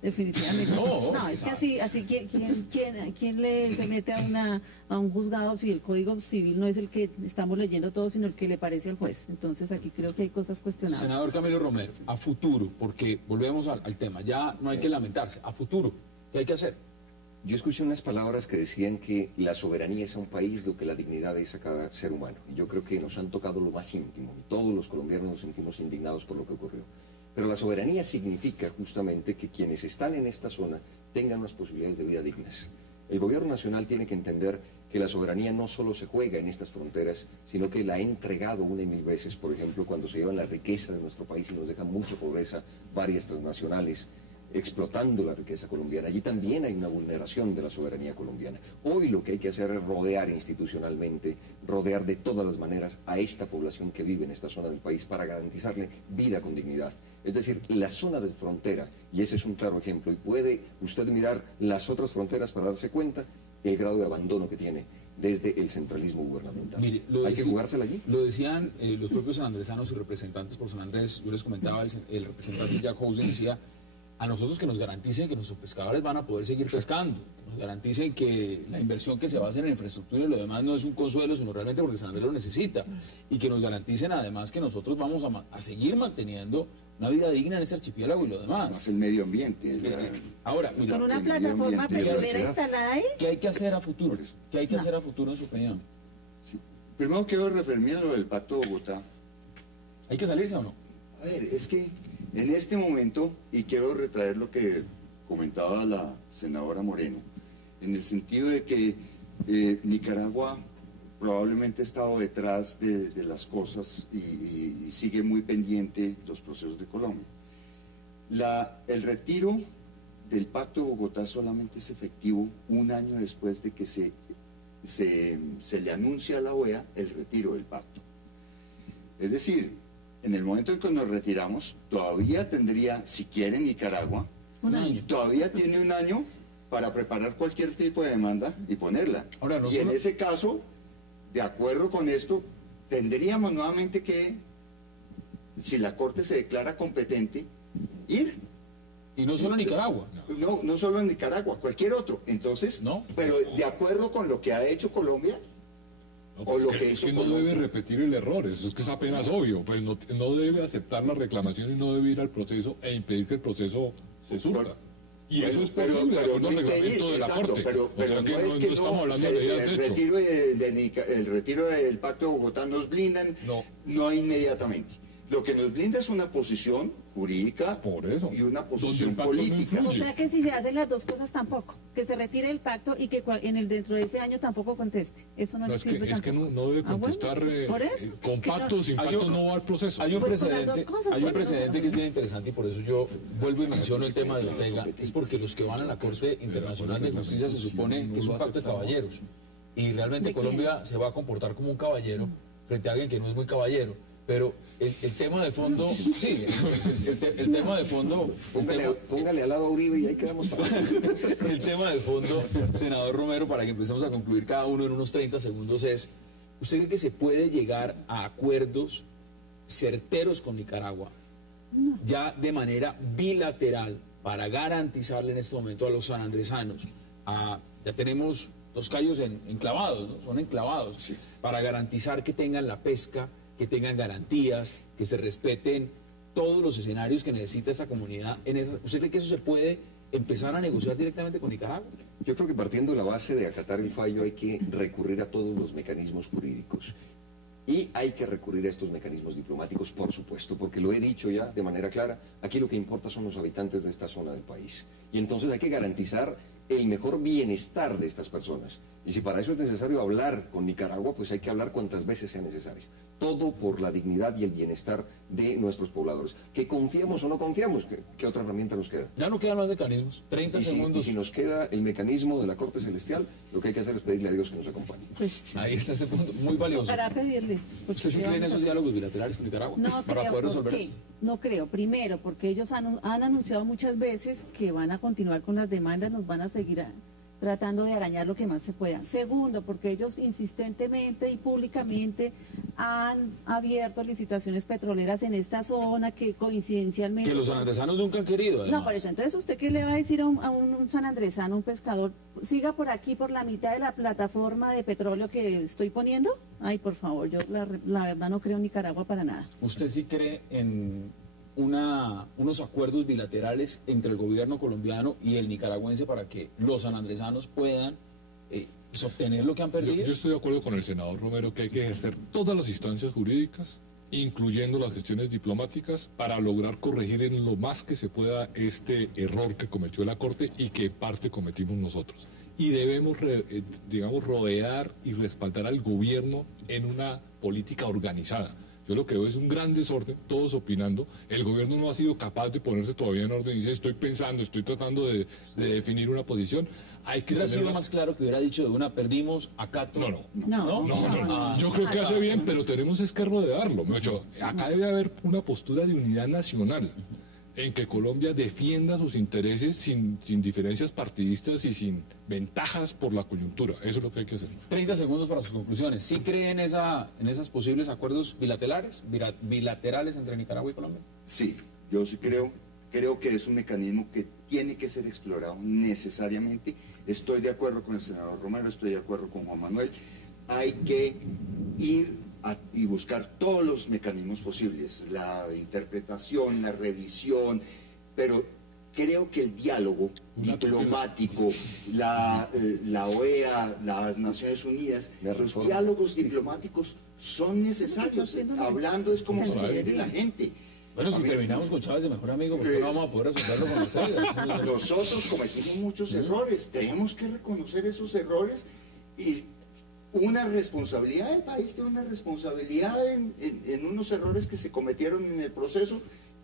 Definitivamente. No, es que así ¿quién se mete a un juzgado si el Código Civil no es el que estamos leyendo todos, sino el que le parece al juez? Entonces aquí creo que hay cosas cuestionables. Senador Camilo Romero, a futuro, porque volvemos al tema, ya no hay que lamentarse, a futuro, ¿qué hay que hacer? Yo escuché unas palabras que decían que la soberanía es a un país lo que la dignidad es a cada ser humano. Y yo creo que nos han tocado lo más íntimo y todos los colombianos nos sentimos indignados por lo que ocurrió. Pero la soberanía significa justamente que quienes están en esta zona tengan unas posibilidades de vida dignas. El gobierno nacional tiene que entender que la soberanía no solo se juega en estas fronteras, sino que la ha entregado una y mil veces, por ejemplo, cuando se llevan la riqueza de nuestro país y nos dejan mucha pobreza, varias transnacionales, explotando la riqueza colombiana. Allí también hay una vulneración de la soberanía colombiana. Hoy lo que hay que hacer es rodear institucionalmente, rodear de todas las maneras a esta población que vive en esta zona del país para garantizarle vida con dignidad. Es decir, la zona de frontera, y ese es un claro ejemplo, y puede usted mirar las otras fronteras para darse cuenta el grado de abandono que tiene desde el centralismo gubernamental. Mire, ¿Hay que jugársela allí? Lo decían los propios sanandresanos y representantes por San Andrés. Yo les comentaba, el representante Jack Housen decía, a nosotros que nos garanticen que nuestros pescadores van a poder seguir pescando, que nos garanticen que la inversión que se va a hacer en infraestructura y lo demás no es un consuelo, sino realmente porque San Andrés lo necesita, y que nos garanticen además que nosotros vamos a seguir manteniendo una vida digna en este archipiélago y lo demás. Más el medio ambiente. Ahora, mira, con una plataforma petrolera instalada ahí. ¿Qué hay que hacer a futuro? ¿Qué hay que hacer a futuro en su opinión? Sí. Primero quiero referirme a lo del Pacto de Bogotá. ¿Hay que salirse o no? A ver, es que en este momento, y quiero retraer lo que comentaba la senadora Moreno, en el sentido de que Nicaragua probablemente ha estado detrás de las cosas y sigue muy pendiente los procesos de Colombia. El retiro del Pacto de Bogotá solamente es efectivo un año después de que se le anuncia a la OEA el retiro del pacto. Es decir, en el momento en que nos retiramos, todavía tendría, si quiere Nicaragua, todavía tiene un año para preparar cualquier tipo de demanda y ponerla. Ahora, no y en ese caso, de acuerdo con esto, tendríamos nuevamente que, si la Corte se declara competente, ir Y no solo en Nicaragua. No solo en Nicaragua, cualquier otro. Entonces, pero de acuerdo con lo que ha hecho Colombia, o lo que hizo no debe repetir el error, eso es que es apenas obvio, pues no debe aceptar la reclamación y no debe ir al proceso e impedir que el proceso se surta. Y eso es posible, de acuerdo al reglamento de la Corte. Pero o sea que no es que estamos hablando de ideas de hecho. El retiro del Pacto de Bogotá nos blindan, no inmediatamente. Lo que nos blinda es una posición jurídica y una posición política. O sea que si se hacen las dos cosas tampoco, que se retire el pacto y que dentro de ese año tampoco conteste. Eso no le sirve tampoco. Es que no debe contestar con pacto, sin pacto no va al proceso. Hay un precedente que es bien interesante y por eso yo vuelvo y menciono el tema de Ortega, es porque los que van a la Corte Internacional de Justicia se supone que es un pacto de caballeros y realmente Colombia se va a comportar como un caballero frente a alguien que no es muy caballero. Pero el tema de fondo, sí, el tema de fondo... Póngale al lado a Uribe y ahí quedamos para... El tema de fondo, senador Romero, para que empecemos a concluir cada uno en unos 30 segundos es, ¿usted cree que se puede llegar a acuerdos certeros con Nicaragua, ya de manera bilateral, para garantizarle en este momento a los sanandresanos, ya tenemos los callos enclavados, ¿no? Son enclavados, para garantizar que tengan la pesca, que tengan garantías, que se respeten todos los escenarios que necesita esa comunidad? ¿Usted cree que eso se puede empezar a negociar directamente con Nicaragua? Yo creo que partiendo de la base de acatar el fallo hay que recurrir a todos los mecanismos jurídicos. Y hay que recurrir a estos mecanismos diplomáticos, por supuesto, porque lo he dicho ya de manera clara, aquí lo que importa son los habitantes de esta zona del país. Y entonces hay que garantizar el mejor bienestar de estas personas. Y si para eso es necesario hablar con Nicaragua, pues hay que hablar cuantas veces sea necesario. Todo por la dignidad y el bienestar de nuestros pobladores. Que confiemos o no confiamos, ¿qué otra herramienta nos queda? Ya no quedan los mecanismos, 30 segundos. Y si nos queda el mecanismo de la Corte Celestial, lo que hay que hacer es pedirle a Dios que nos acompañe. Pues, ahí está ese punto, muy valioso. Para pedirle. ¿Usted sí cree en esos diálogos bilaterales con Nicaragua? No para creo, poder resolver esto. No creo. Primero, porque ellos han anunciado muchas veces que van a continuar con las demandas, nos van a seguir tratando de arañar lo que más se pueda. Segundo, porque ellos insistentemente y públicamente han abierto licitaciones petroleras en esta zona que coincidencialmente... Que los sanandresanos nunca han querido, además. No, por eso. Entonces, ¿usted qué le va a decir a un sanandresano, un pescador? Siga por aquí, por la mitad de la plataforma de petróleo que estoy poniendo. Ay, por favor, yo la verdad no creo en Nicaragua para nada. ¿Usted sí cree en unos acuerdos bilaterales entre el gobierno colombiano y el nicaragüense para que los sanandresanos puedan obtener lo que han perdido? Yo estoy de acuerdo con el senador Romero que hay que ejercer todas las instancias jurídicas, incluyendo las gestiones diplomáticas, para lograr corregir en lo más que se pueda este error que cometió la Corte y que en parte cometimos nosotros. Y debemos, rodear y respaldar al gobierno en una política organizada. Yo lo que veo es un gran desorden, todos opinando. El gobierno no ha sido capaz de ponerse todavía en orden y dice, estoy pensando, estoy tratando de definir una posición. Hay que ¿Hubiera sido más claro que hubiera dicho de una, perdimos, acato? No. Yo creo que hace bien, pero tenemos es que rodearlo. Acá debe haber una postura de unidad nacional, en que Colombia defienda sus intereses sin diferencias partidistas y sin ventajas por la coyuntura. Eso es lo que hay que hacer. 30 segundos para sus conclusiones. ¿Sí cree en esos posibles acuerdos bilaterales entre Nicaragua y Colombia? Sí, yo sí creo que es un mecanismo que tiene que ser explorado necesariamente. Estoy de acuerdo con el senador Romero, estoy de acuerdo con Juan Manuel. Hay que ir y buscar todos los mecanismos posibles, la interpretación, la revisión, pero creo que el diálogo diplomático, la OEA, las Naciones Unidas, los diálogos diplomáticos son necesarios. Hablando es como se quiere la gente. Bueno, si terminamos con Chávez de mejor amigo, ¿por qué no vamos a poder resolverlo con Ortega? Nosotros cometimos muchos errores, tenemos que reconocer esos errores y una responsabilidad, el país tiene una responsabilidad en unos errores que se cometieron en el proceso,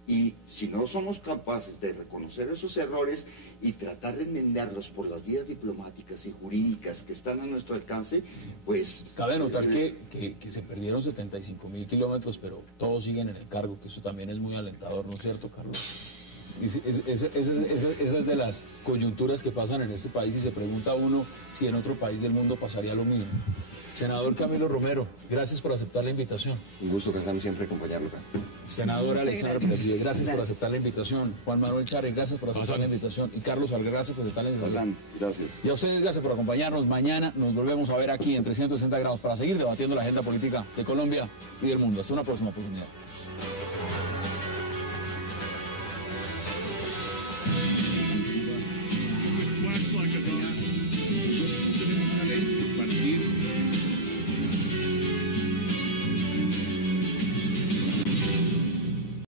y si no somos capaces de reconocer esos errores y tratar de enmendarlos por las vías diplomáticas y jurídicas que están a nuestro alcance, pues... Cabe notar que se perdieron 75.000 kilómetros, pero todos siguen en el cargo, que eso también es muy alentador, ¿no es cierto, Carlos? Esa es de las coyunturas que pasan en este país y se pregunta uno si en otro país del mundo pasaría lo mismo. Senador Camilo Romero, gracias por aceptar la invitación. Un gusto, Casam, siempre acompañarlo acá. Senador Alexandra Pérez, gracias por aceptar la invitación. Juan Manuel Chávez, gracias por aceptar la invitación. Y Carlos Algar, gracias por aceptar la invitación. Gracias. Y a ustedes, gracias por acompañarnos. Mañana nos volvemos a ver aquí en 360 grados para seguir debatiendo la agenda política de Colombia y del mundo. Hasta una próxima oportunidad.